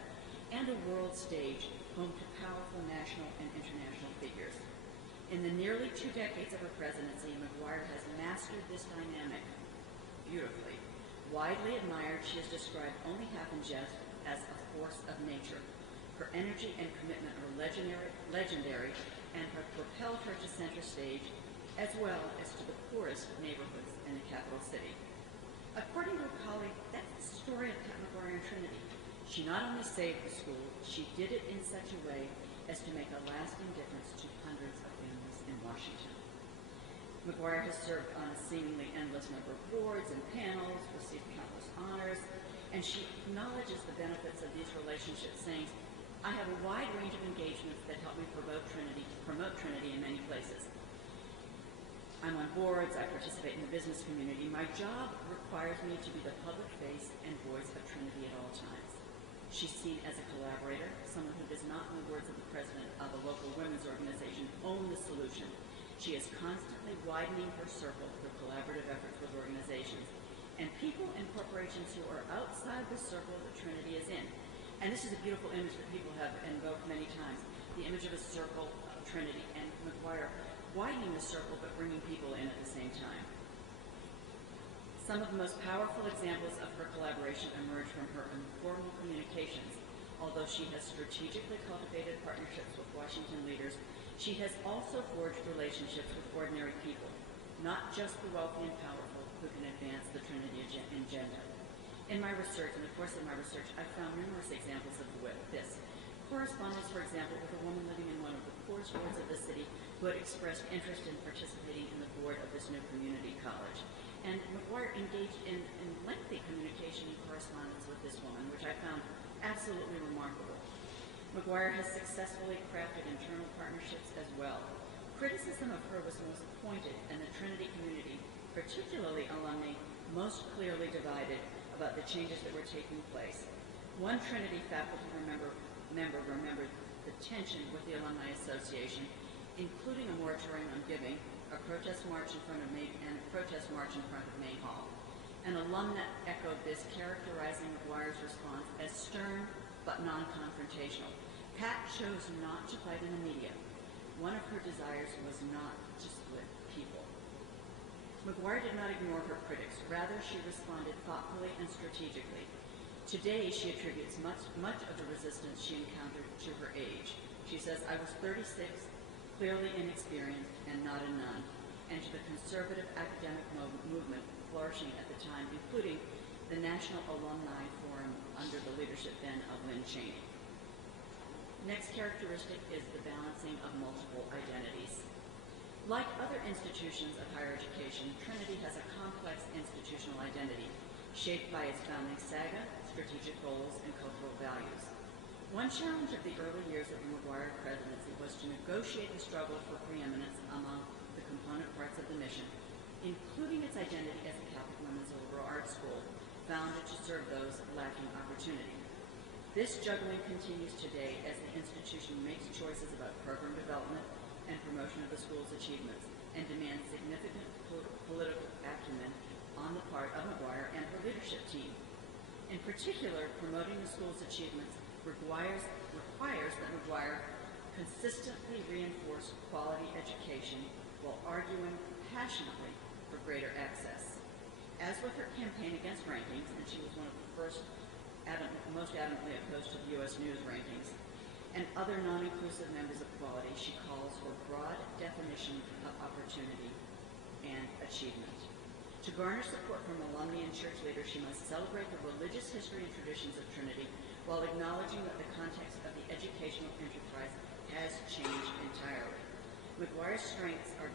and a world stage home to powerful national and international figures. In the nearly 2 decades of her presidency, McGuire has mastered this dynamic beautifully. Widely admired, she is described only half in jest as a force of nature. Her energy and commitment are legendary and have propelled her to center stage, as well as to the poorest neighborhoods in the capital city. According to a colleague, that's the story of Pat McGuire and Trinity. She not only saved the school, she did it in such a way as to make a lasting difference to hundreds of families in Washington. McGuire has served on a seemingly endless number of boards and panels, received countless honors, and she acknowledges the benefits of these relationships, saying, "I have a wide range of engagements that help me promote Trinity in many places. I'm on boards, I participate in the business community. My job requires me to be the public face and voice of Trinity at all times." She's seen as a collaborator, someone who does not, in the words of the president of a local women's organization, own the solution. She is constantly widening her circle through collaborative efforts with organizations and people and corporations who are outside the circle that Trinity is in. And this is a beautiful image that people have invoked many times, the image of a circle of Trinity, and McGuire widening the circle but bringing people in at the same time. Some of the most powerful examples of her collaboration emerge from her informal communications. Although she has strategically cultivated partnerships with Washington leaders, she has also forged relationships with ordinary people, not just the wealthy and powerful who can advance the Trinity agenda. In my research, in the course of my research, I found numerous examples of this. Correspondence, for example, with a woman living in one of the poorest wards of the city who had expressed interest in participating in the board of this new community college. And McGuire engaged in lengthy communication and correspondence with this woman, which I found absolutely remarkable. McGuire has successfully crafted internal partnerships as well. Criticism of her was most pointed, and the Trinity community, particularly alumni, most clearly divided about the changes that were taking place. One Trinity faculty member remembered the tension with the Alumni Association, including a moratorium on giving, a protest march in front of Main Hall. An alumna echoed this, characterizing McGuire's response as stern but non-confrontational. Pat chose not to fight in the media. One of her desires was not to split people. McGuire did not ignore her critics. Rather, she responded thoughtfully and strategically. Today, she attributes much of the resistance she encountered to her age. She says, "I was 36, clearly inexperienced and not a nun, and to the conservative academic movement flourishing at the time, including the National Alumni Forum under the leadership then of Lynn Cheney." Next characteristic is the balancing of multiple identities. Like other institutions of higher education, Trinity has a complex institutional identity, shaped by its founding saga, strategic goals, and cultural values. One challenge of the early years of the McGuire presidency was to negotiate the struggle for preeminence among the component parts of the mission, including its identity as a Catholic women's liberal arts school, founded to serve those lacking opportunity. This juggling continues today as the institution makes choices about program development and promotion of the school's achievements, and demands significant political acumen on the part of McGuire and her leadership team. In particular, promoting the school's achievements requires that McGuire consistently reinforce quality education while arguing passionately for greater access. As with her campaign against rankings, and she was one of the most adamantly opposed to the U.S. News rankings, and other non-inclusive members of quality, she calls for broad definition of opportunity and achievement. To garner support from alumni and church leaders, she must celebrate the religious history and traditions of Trinity while acknowledging that the context of the educational enterprise has changed entirely. McGuire's strengths as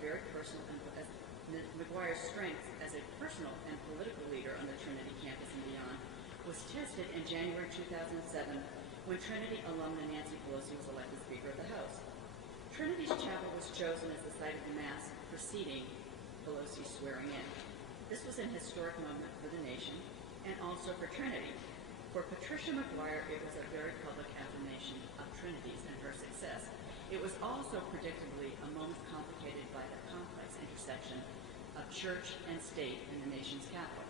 a personal and political leader on the Trinity campus and beyond was tested in January 2007 when Trinity alumna Nancy Pelosi was elected Speaker of the House. Trinity's chapel was chosen as the site of the Mass preceding Pelosi's swearing in. This was an historic moment for the nation and also for Trinity. For Patricia McGuire, it was a very public affirmation of Trinity's and her success. It was also predictably a moment complicated by the complex intersection of church and state in the nation's capital.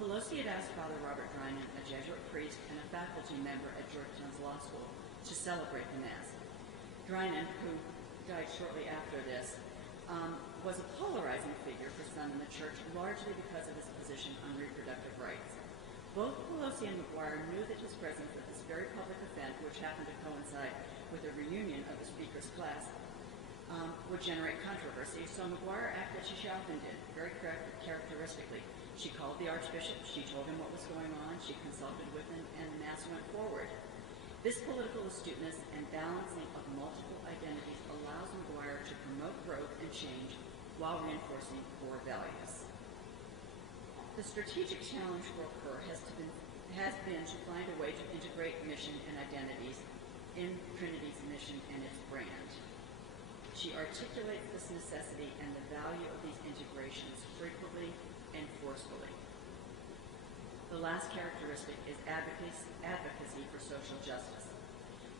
Pelosi had asked Father Robert Jeanne, a Jesuit priest and a faculty member at Georgetown's law school, to celebrate the Mass. Jeanne, who died shortly after this, was a polarizing figure for some in the church, largely because of his position on reproductive rights. Both Pelosi and McGuire knew that his presence at this very public event, which happened to coincide with the reunion of the speaker's class, would generate controversy, so McGuire acted as she often did, very characteristically. She called the Archbishop, she told him what was going on, she consulted with him, and the Mass went forward. This political astuteness and balancing of multiple identities allows McGuire to promote growth and change while reinforcing core values. The strategic challenge for her has been to find a way to integrate mission and identities in Trinity's mission and its brand. She articulates this necessity and the value of these integrations frequently and forcefully. The last characteristic is advocacy for social justice.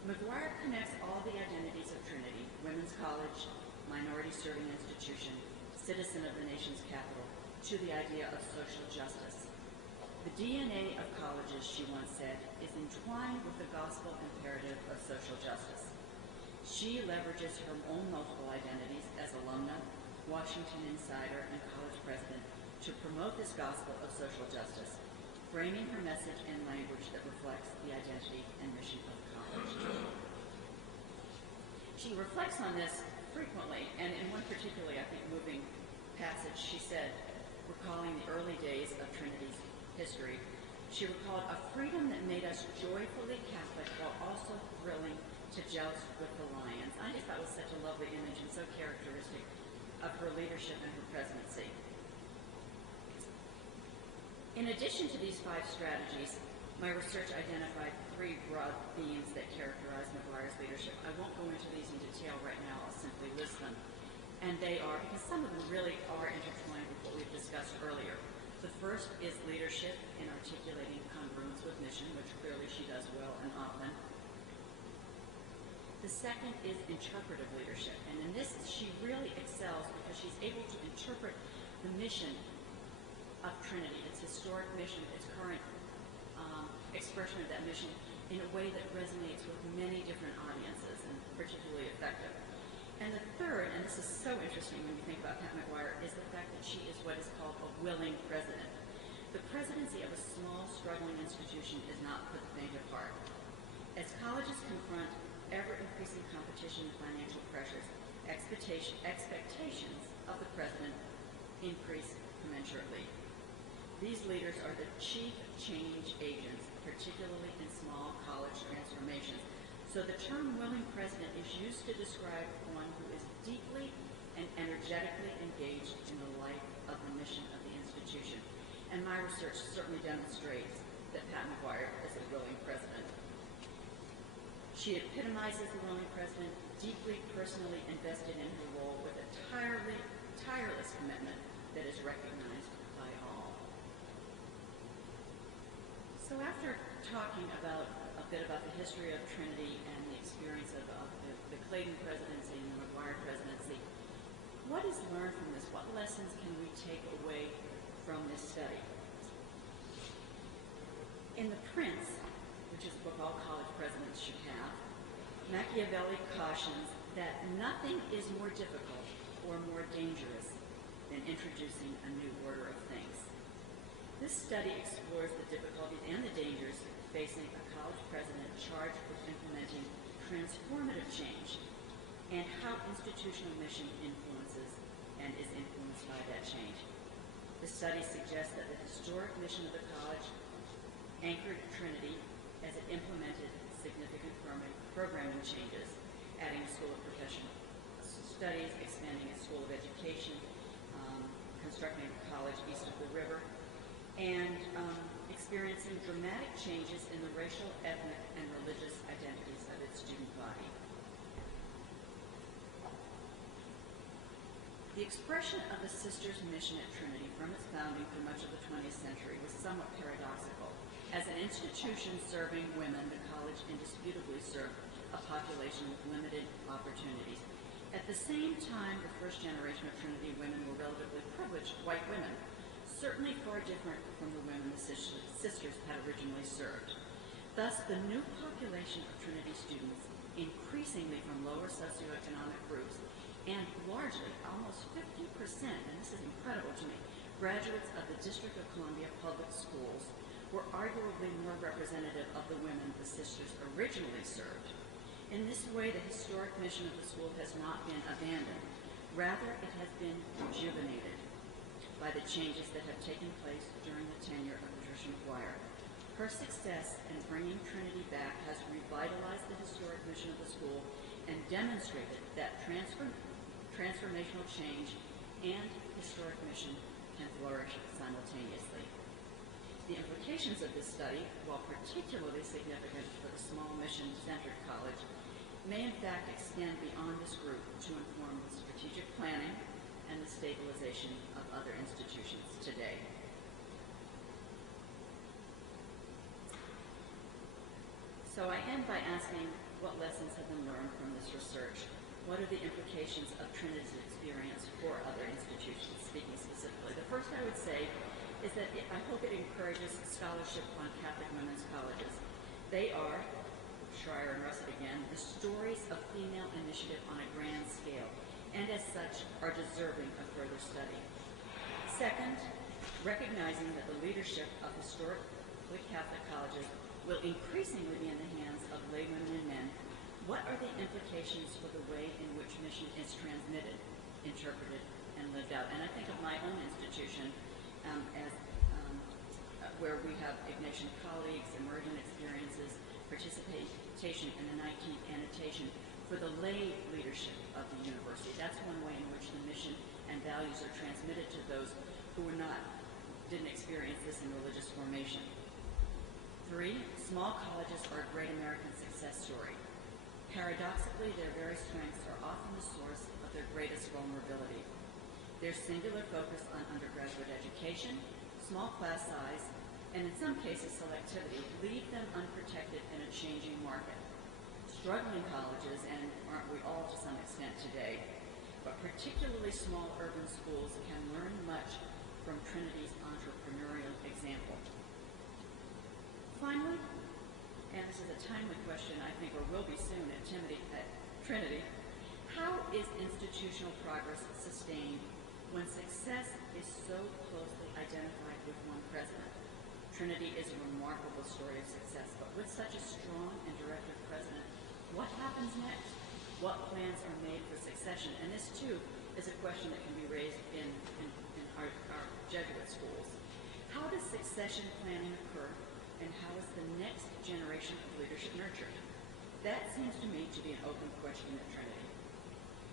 McGuire connects all the identities of Trinity, women's college, minority serving institution, citizen of the nation's capital, to the idea of social justice. The DNA of colleges, she once said, is entwined with the gospel imperative of social justice. She leverages her own multiple identities as alumna, Washington insider, and college president to promote this gospel of social justice, framing her message in language that reflects the identity and mission of the college. She reflects on this frequently, and in one particularly, I think, moving passage, she said, recalling the early days of Trinity's history, She recalled a freedom that made us joyfully Catholic while also thrilling to joust with the lions. I just thought it was such a lovely image and so characteristic of her leadership and her presidency. In addition to these 5 strategies, my research identified 3 broad themes that characterize McGuire's leadership. I won't go into these in detail right now, I'll simply list them. And they are, because some of them really are intertwined with what we've discussed earlier. The first is leadership in articulating congruence with mission, which clearly she does well and often. The second is interpretive leadership, and in this she really excels because she's able to interpret the mission of Trinity, its historic mission, its current expression of that mission, in a way that resonates with many different audiences and particularly effective. And the third, and this is so interesting when you think about Pat McGuire, is the fact that she is what is called a willing president. The presidency of a small, struggling institution is not for the faint of heart. As colleges confront ever-increasing competition and financial pressures, expectations of the president increase commensurately. These leaders are the chief change agents, particularly in small college transformations. So the term willing president is used to describe one who is deeply and energetically engaged in the life of the mission of the institution. And my research certainly demonstrates that Pat McGuire is a willing president. She epitomizes the willing president, deeply personally invested in her role with a tireless commitment that is recognized by all. So after talking about a bit about the history of Trinity and the experience of the Clayton presidency and the McGuire presidency, what is learned from this? What lessons can we take away from this study? In The Prince, which is a book all college presidents should have, Machiavelli cautions that nothing is more difficult or more dangerous than introducing a new order of things. This study explores the difficulties and the dangers facing a college president charged with implementing transformative change and how institutional mission influences and is influenced by that change. The study suggests that the historic mission of the college anchored Trinity as it implemented significant programming changes, adding a School of Professional Studies, expanding a School of Education, constructing a college east of the river, and experiencing dramatic changes in the racial, ethnic, and religious identities of its student body. The expression of the sisters' mission at Trinity from its founding through much of the 20th century was somewhat paradoxical. As an institution serving women, the college indisputably served a population with limited opportunities. At the same time, the first generation of Trinity women were relatively privileged white women, certainly far different from the women the sisters had originally served. Thus, the new population of Trinity students, increasingly from lower socioeconomic groups, and largely, almost 50%, and this is incredible to me, graduates of the District of Columbia public schools, were arguably more representative of the women the sisters originally served. In this way, the historic mission of the school has not been abandoned. Rather, it has been rejuvenated by the changes that have taken place during the tenure of Patricia McGuire. Her success in bringing Trinity back has revitalized the historic mission of the school and demonstrated that transformational change and historic mission can flourish simultaneously. The implications of this study, while particularly significant for the small mission-centered college, may in fact extend beyond this group to inform the strategic planning and the stabilization of other institutions today. So I end by asking what lessons have been learned from this research. What are the implications of Trinity's experience for other institutions, speaking specifically? The first I would say is that I hope it encourages scholarship on Catholic women's colleges. They are, Schreier and Russett again, the stories of female initiative on a grand scale, and as such are deserving of further study. Second, recognizing that the leadership of historically Catholic colleges will increasingly be in the hands of lay women and men, what are the implications for the way in which mission is transmitted, interpreted, and lived out? And I think of my own institution as where we have Ignatian colleagues, emergent experiences, participation in the 19th annotation for the lay leadership of the university. That's one way in which the mission and values are transmitted to those who didn't experience this in religious formation. 3, small colleges are a great American success story. Paradoxically, their very strengths are often the source of their greatest vulnerability. Their singular focus on undergraduate education, small class size, and in some cases selectivity, leave them unprotected in a changing market. Struggling colleges, and aren't we all to some extent today, but particularly small urban schools can learn much from Trinity's entrepreneurial example. Finally, and this is a timely question, I think, or will be soon at Trinity, how is institutional progress sustained when success is so closely identified with one president? Trinity is a remarkable story of success, but with such a strong and directive president, what happens next? What plans are made for succession? And this, too, is a question that can be raised in our Jesuit schools. How does succession planning occur, and how is the next generation of leadership nurtured? That seems to me to be an open question at Trinity.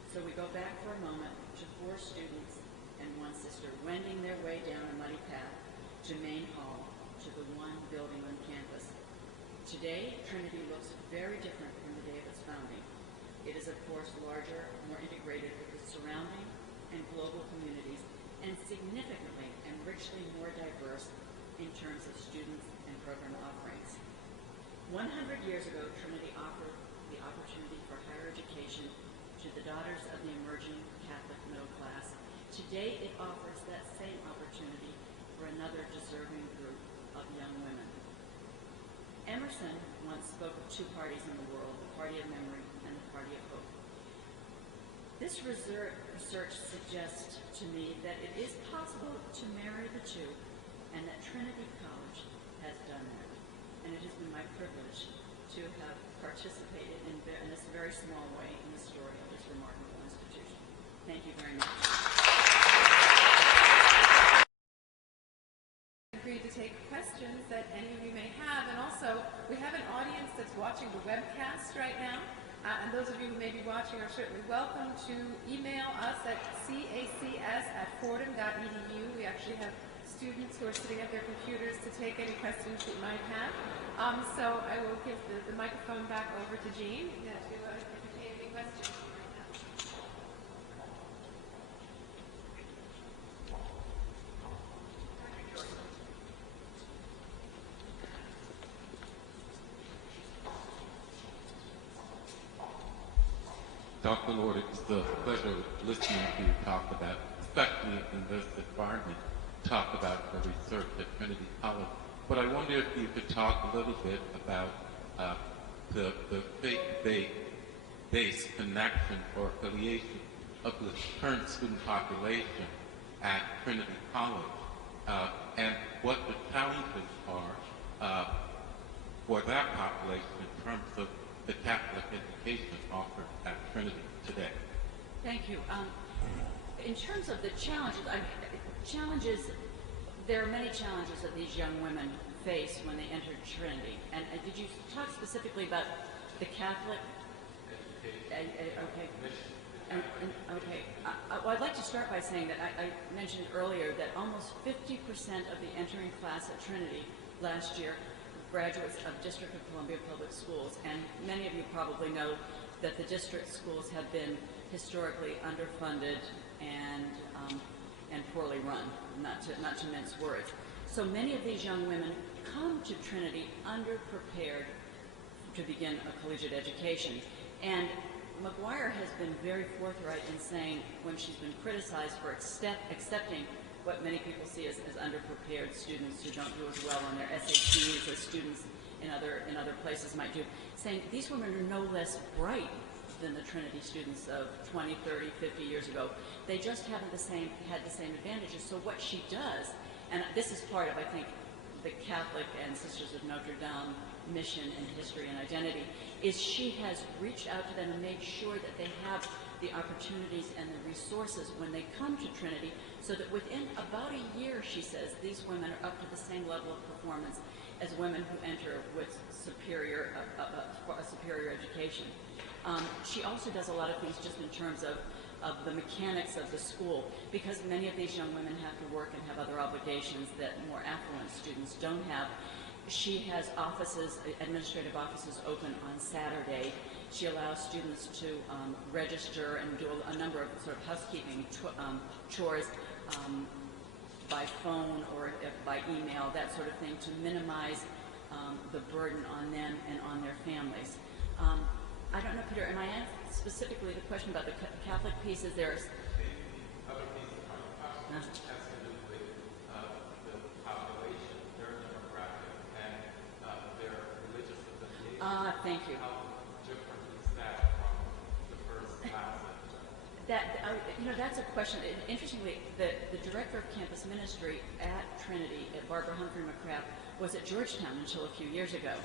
So we go back for a moment to 4 students and 1 sister wending their way down a muddy path to Main Hall, to the one building on campus. Today, Trinity looks very different from the day of its founding. It is, of course, larger, more integrated with the surrounding and global communities, and significantly and richly more diverse in terms of students and program offerings. 100 years ago, Trinity offered the opportunity for higher education to the daughters of the emerging Catholic middle class. Today, it offers that same opportunity for another deserving group of young women. Emerson once spoke of 2 parties in the world, the party of memory and the party of hope. This research suggests to me that it is possible to marry the 2, and that Trinity College has done that. And it has been my privilege to have participated in this very small way in the story of this remarkable institution. Thank you very much. Agreed to take questions that any of you may have, and also we have an audience that's watching the webcast right now, and those of you who may be watching are certainly welcome to email us at cacs@fordham.edu. We actually have students who are sitting at their computers to take any questions that you might have. So I will give the microphone back over to Jeanne to entertain any questions. Dr. Lord, it's a pleasure listening to you talk about, especially in this environment, talk about the research at Trinity College. But I wonder if you could talk a little bit about the faith-based connection or affiliation of the current student population at Trinity College, and what the challenges are for that population in terms of the Catholic education offered at Trinity today. Thank you. In terms of the challenges, there are many challenges that these young women face when they enter Trinity. And did you talk specifically about the Catholic? Okay. Well, I'd like to start by saying that I mentioned earlier that almost 50% of the entering class at Trinity last year graduates of District of Columbia Public Schools, and many of you probably know that the district schools have been historically underfunded and poorly run, not to mince words. So many of these young women come to Trinity underprepared to begin a collegiate education. And McGuire has been very forthright in saying, when she's been criticized for accepting what many people see as underprepared students who don't do as well on their SATs as students in other places might do, saying these women are no less bright than the Trinity students of 20, 30, 50 years ago. They just haven't had the same advantages. So what she does, and this is part of, I think, the Catholic and Sisters of Notre Dame mission and history and identity, is she has reached out to them and made sure that they have the opportunities and the resources when they come to Trinity, so that within about a year, she says, these women are up to the same level of performance as women who enter with superior education. She also does a lot of things just in terms of the mechanics of the school, because many of these young women have to work and have other obligations that more affluent students don't have. She has offices, administrative offices open on Saturday. She allows students to register and do a number of sort of housekeeping chores by phone or by email, that sort of thing, to minimize the burden on them and on their families. I don't know, Peter, am I asking specifically the question about the Catholic piece? Is there... The other piece of my question has to do with the population, their demographic, and their religious affiliation. Thank you. How different is that from the first class? That's a question. Interestingly, the director of campus ministry at Trinity, at Barbara Humphrey McCraft, was at Georgetown until a few years ago.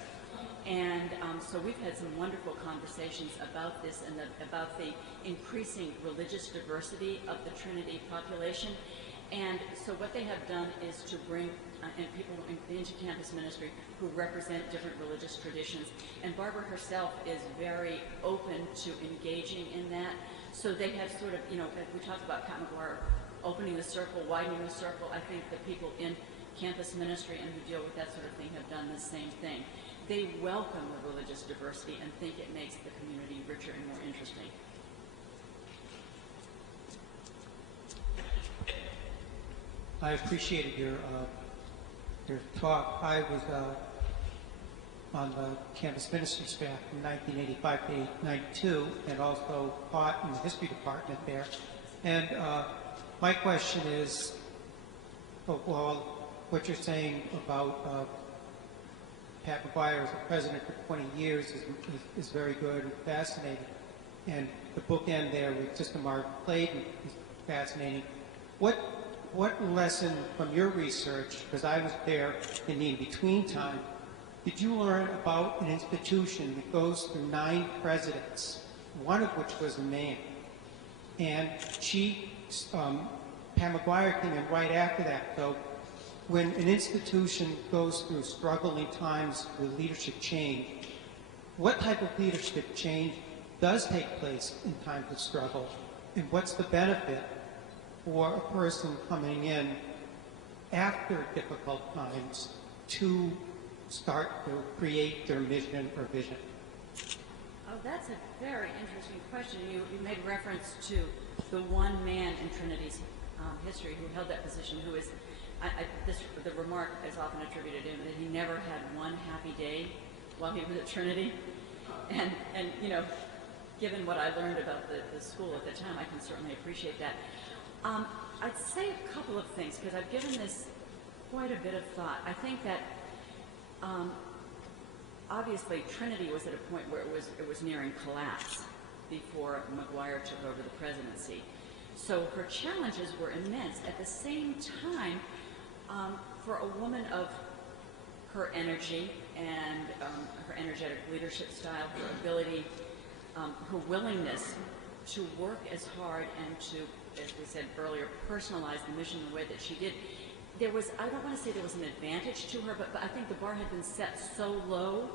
And so we've had some wonderful conversations about this and about the increasing religious diversity of the Trinity population. And so what they have done is to bring people into campus ministry who represent different religious traditions. And Barbara herself is very open to engaging in that. So they have sort of, we talked about Pat McGuire opening the circle, widening the circle. I think the people in campus ministry and who deal with that sort of thing have done the same thing. They welcome the religious diversity and think it makes the community richer and more interesting. I appreciated your talk. I was on the campus ministry staff from 1985 to 92, and also taught in the history department there. And my question is, what you're saying about Pat McGuire as the president for 20 years is very good and fascinating. And the bookend there with Sister Margaret Clayton is fascinating. What lesson from your research, because I was there in the in-between time, did you learn about an institution that goes through 9 presidents, one of which was a man? And Pat McGuire came in right after that. So when an institution goes through struggling times with leadership change, what type of leadership change does take place in times of struggle? And what's the benefit for a person coming in after difficult times to start to create their mission or vision? Oh, that's a very interesting question. You made reference to the one man in Trinity's history who held that position, who is, the remark is often attributed to him that he never had one happy day while he was at Trinity. And given what I learned about the school at the time, I can certainly appreciate that. I'd say a couple of things, because I've given this quite a bit of thought. I think that obviously Trinity was at a point where it was nearing collapse before McGuire took over the presidency. So her challenges were immense. At the same time, for a woman of her energy and her energetic leadership style, her ability, her willingness to work as hard and to, as we said earlier, personalize the mission the way that she did, I don't want to say there was an advantage to her, but I think the bar had been set so low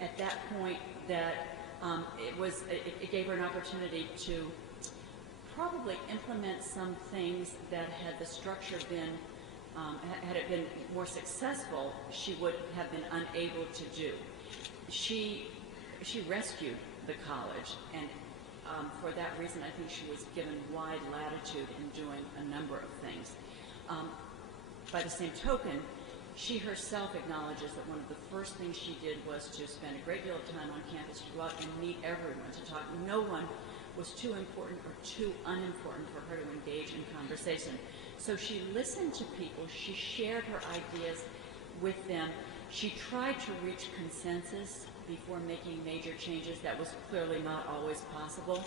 at that point that it gave her an opportunity to probably implement some things that had the structure been, had it been more successful, she would have been unable to do. She rescued the college, and for that reason I think she was given wide latitude in doing a number of things. By the same token, she herself acknowledges that one of the first things she did was to spend a great deal of time on campus to go out and meet everyone, to talk. No one was too important or too unimportant for her to engage in conversation. So she listened to people, she shared her ideas with them, she tried to reach consensus before making major changes. That was clearly not always possible.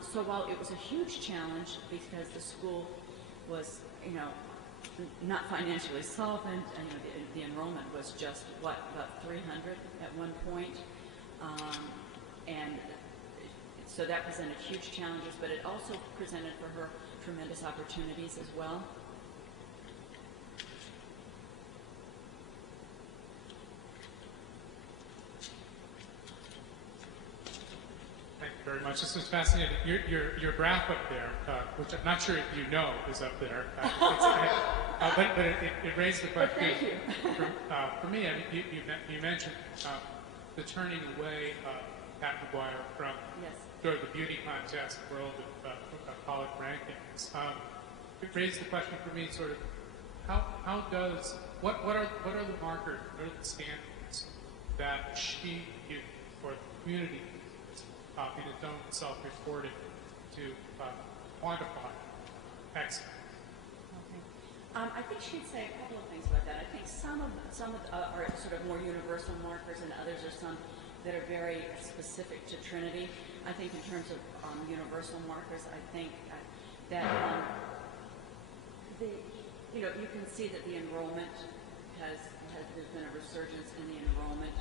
So while it was a huge challenge because the school was, not financially solvent, and the enrollment was just, about 300 at one point, and So that presented huge challenges, but it also presented for her tremendous opportunities as well. Thank you very much. This was fascinating. Your graph up there, which I'm not sure if you know is up there, but it raised the question. Thank you. For me, I mean, you mentioned the turning away of Pat McGuire from sort of the beauty contest world of college rankings. It raised the question for me, sort of, how does what are the markers, what are the standards that she uses for the community in its own self-reporting to quantify excellence? I think she'd say a couple of things about that. I think some of are sort of more universal markers, and others are some that are very specific to Trinity. I think in terms of universal markers, I think that you can see that the enrollment there's been a resurgence in the enrollment.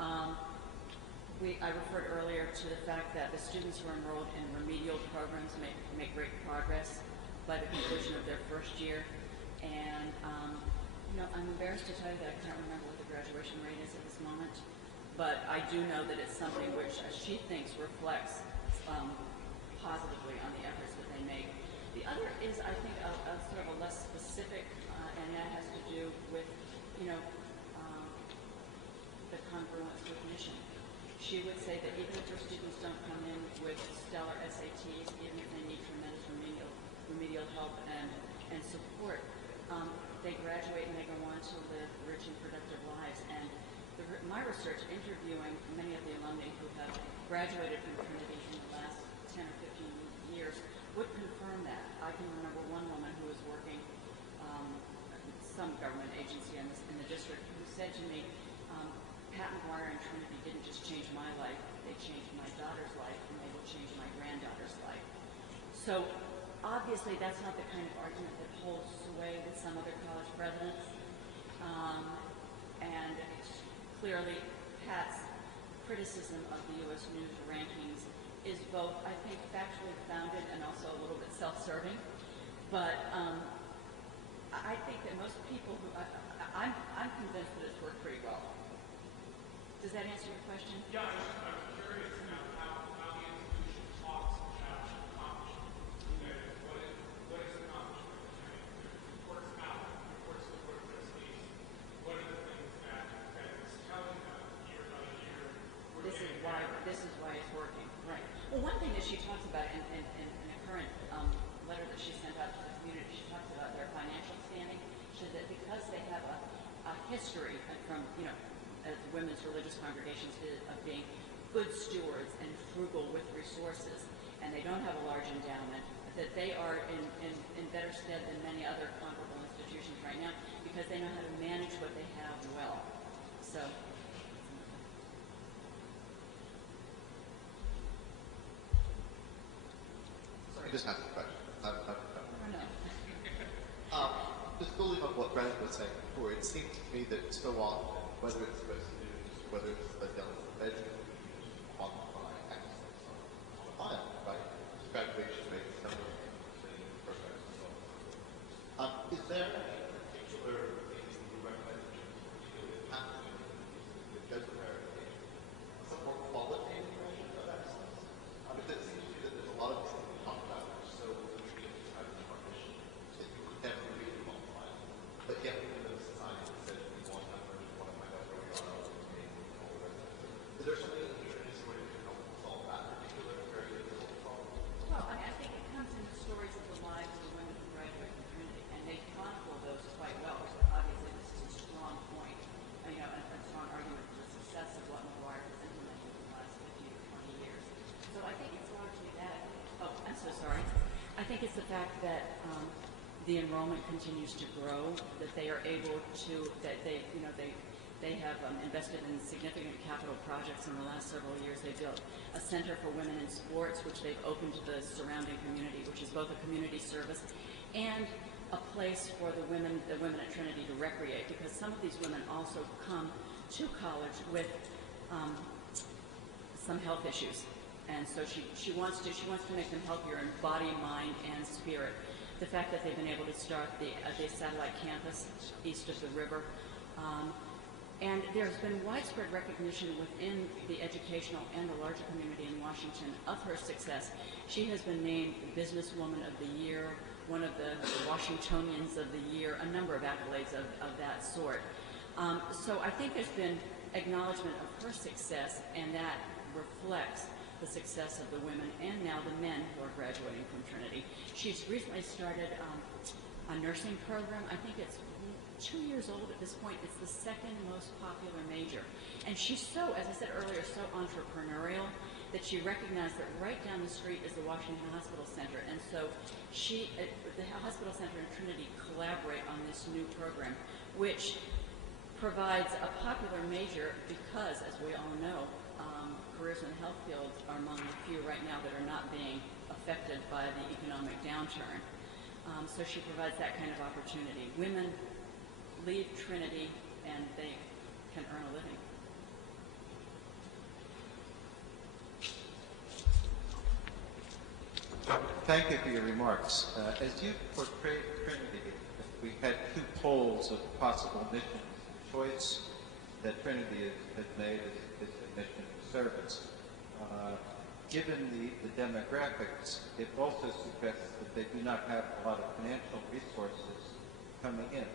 I referred earlier to the fact that the students who are enrolled in remedial programs make great progress by the conclusion of their first year. And, I'm embarrassed to tell you that I can't remember what the graduation rate is at this moment, but I do know that it's something which she thinks reflects positively on the efforts that they make. The other is, I think, a sort of a less specific, and that has to do with, the congruence with mission. She would say that even if her students don't come in with stellar SATs, even if they need tremendous remedial help and support, they graduate and they go on to live rich and productive lives. And my research interviewing many of the alumni who have graduated from Trinity in the last 10 or 15 years would confirm that. I can remember one woman who was working some government agency in the district who said to me, Pat McGuire and Trinity didn't just change my life, they changed my daughter's life, and they will change my granddaughter's life. So obviously that's not the kind of argument that holds sway with some other college presidents. And clearly Pat's criticism of the U.S. News rankings is both, I think, factually founded and also a little bit self-serving. But I think that most people who, I'm convinced that it's worked pretty well. Does that answer your question? Yeah, I'm curious now how the institution talks about accomplishment. What is accomplishment? Reports out, reports to the board of trustees. What are the things that it's telling them year by year? This is why it's working. Right. Well, one thing that she talks about in a current letter that she sent out to the community, she talks about their financial standing. She said that because they have a history from, as women's religious congregations of being good stewards and frugal with resources, and they don't have a large endowment, that they are in better stead than many other comparable institutions right now because they know how to manage what they have well. So. Sorry, I just have a question. No. Just building on what Brennan was saying before, it seemed to me that so often, whether it's supposed to do, whether it's the Delta measure, quantify excellence on a file, right? Graduation rates, number of programs, and so on. Is there any particular things that you recommend in happening with Joseph verification? Some more qualitative measure of excellence? Because it seems to me that there's a lot of things that we talk about that are so clearly described in our mission that you could never really qualify. But yet we live in a society that says we want numbers, we want to find out where we are, what we're making, and all the rest of it. Is there something in Trinity where you can help solve that particular very difficult problem? Well, I think it comes in the stories of the lives of the women who graduate from Trinity, and they chronicle those quite well. So obviously, this is a strong point, a strong argument for the success of what McGuire has implemented in the last 15 or 20 years. So I think it's largely that. Oh, I'm so sorry. I think it's the fact that the enrollment continues to grow, that they are able to, that they have invested in significant capital projects in the last several years. They built a center for women in sports, which they've opened to the surrounding community, which is both a community service and a place for the women at Trinity to recreate, because some of these women also come to college with some health issues. And so she wants to make them healthier in body, mind, and spirit. The fact that they've been able to start the satellite campus east of the river. And there's been widespread recognition within the educational and the larger community in Washington of her success. She has been named Businesswoman of the Year, one of the Washingtonians of the Year, a number of accolades of that sort. So I think there's been acknowledgement of her success, and that reflects the success of the women and now the men who are graduating from Trinity. She's recently started a nursing program. I think it's 2 years old at this point. It's the second most popular major. And she's so, as I said earlier, so entrepreneurial that she recognized that right down the street is the Washington Hospital Center. And so the Hospital Center and Trinity collaborate on this new program, which provides a popular major because, as we all know, careers in the health field are among the few right now that are not being affected by the economic downturn. So she provides that kind of opportunity. Women leave Trinity and they can earn a living. Thank you for your remarks. As you portrayed Trinity, we had two poles of possible missions. The choice that Trinity has made is a mission of service. Given the demographics, it also suggests that they do not have a lot of financial resources coming in.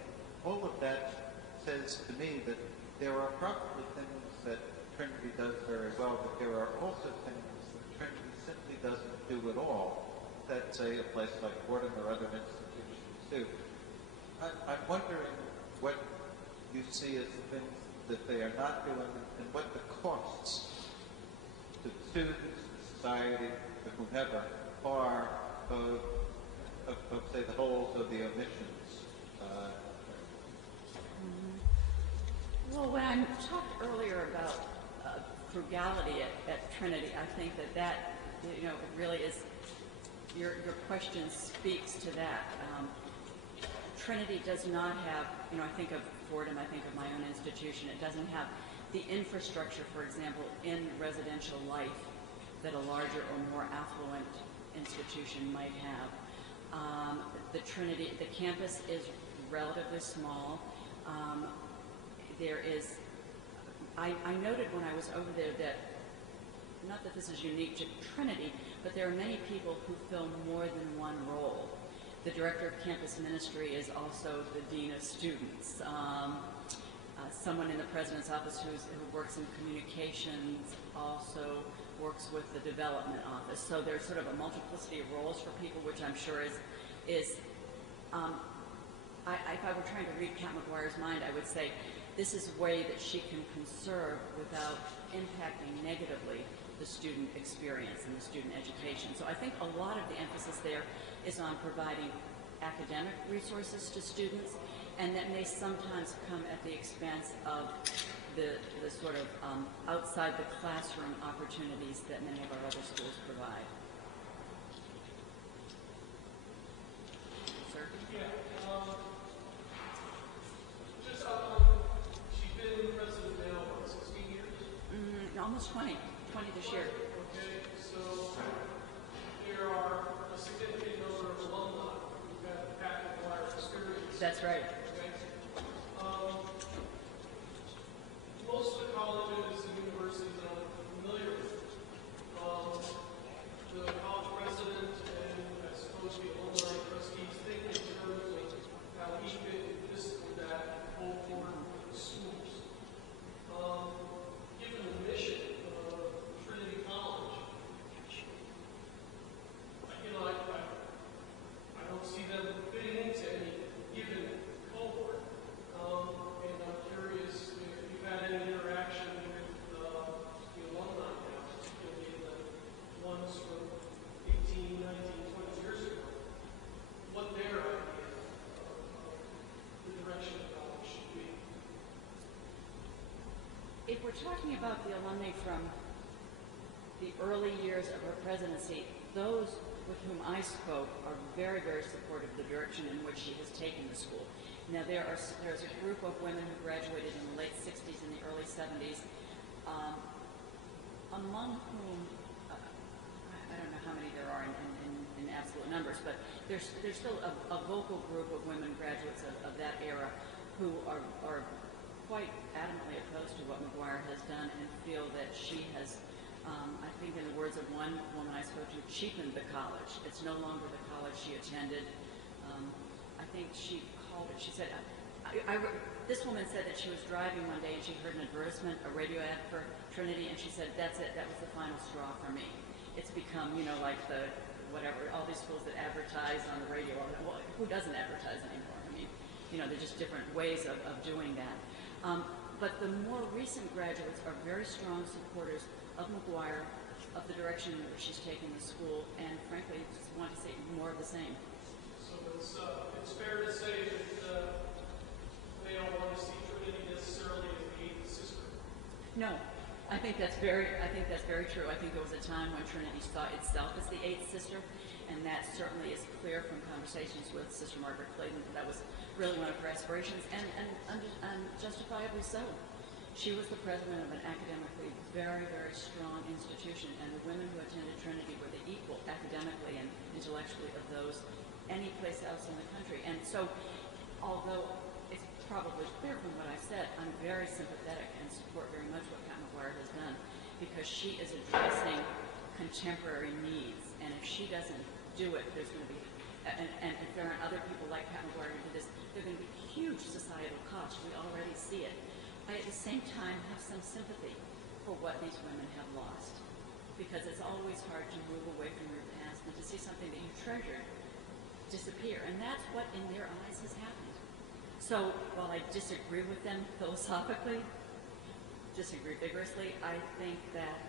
All of that says to me that there are probably things that Trinity does very well, but there are also things that Trinity simply doesn't do at all that, say, a place like Fordham or other institutions do. I'm wondering what you see as the things that they are not doing and what the costs to students, to society, to whomever, are of say, the holes of the omissions. Well, when I talked earlier about frugality at Trinity, I think that really is, your question speaks to that. Trinity does not have, I think of Fordham, I think of my own institution, it doesn't have the infrastructure, for example, in residential life that a larger or more affluent institution might have. The campus is relatively small. I noted when I was over there that, not that this is unique to Trinity, but there are many people who fill more than one role. The director of campus ministry is also the dean of students. Someone in the president's office who works in communications also works with the development office. So there's sort of a multiplicity of roles for people, which I'm sure is if I were trying to read Kat McGuire's mind, I would say this is a way that she can conserve without impacting negatively the student experience and the student education. So I think a lot of the emphasis there is on providing academic resources to students, and that may sometimes come at the expense of the sort of outside the classroom opportunities that many of our other schools provide. Sir? Yeah. She's been president now, what, 16 years? Almost 20 this year. Okay, so there are a significant number of alumni who've had Pat McGuire experience. That's right. Okay. Most of the colleges and universities that I'm familiar with, the college president and I suppose the alumni trustees think in terms of how he fit this or that whole board of schools. Given the mission of Trinity College, I don't see them fitting into any given cohort. And I'm curious if you've had any interaction with the alumni now, particularly the ones from 18, 19, 20 years ago, what their idea of the direction of college should be. If we're talking about the alumni from the early years of her presidency, those with whom I spoke are very, very supportive of the direction in which she has taken the school. Now, there's a group of women who graduated in the late 60s and the early 70s, among whom don't know how many there are in absolute numbers, but there's still a vocal group of women graduates of that era who are quite adamantly opposed to what McGuire has done and feel that she has, I think in the words of one woman I spoke to, cheapened the college. It's no longer the college she attended. I think she called it, she said, this woman said that she was driving one day and she heard an advertisement, a radio ad for Trinity, and she said, that's it, that was the final straw for me. It's become, you know, like the, whatever, all these schools that advertise on the radio. Well, who doesn't advertise anymore? I mean, you know, they're just different ways of doing that. But the more recent graduates are very strong supporters of McGuire, of the direction in which she's taking the school, and frankly, just want to see more of the same. So it's fair to say that they don't want to see Trinity necessarily as the eighth sister. No, I think that's very true. I think there was a time when Trinity saw itself as the eighth sister, and that certainly is clear from conversations with Sister Margaret Clayton. That was really one of her aspirations, and justifiably so. She was the president of an academically very, very strong institution, and the women who attended Trinity were the equal academically and intellectually of those any place else in the country. And so, although it's probably clear from what I said, I'm very sympathetic and support very much what Pat McGuire has done, because she is addressing contemporary needs, and if she doesn't do it, there's going to be, and if there aren't other people like Pat McGuire who do this, there are going to be huge societal costs. We already see it. I, at the same time, have some sympathy for what these women have lost, because it's always hard to move away from your past and to see something that you treasured disappear, and that's what in their eyes has happened. So while I disagree with them philosophically, disagree vigorously, I think that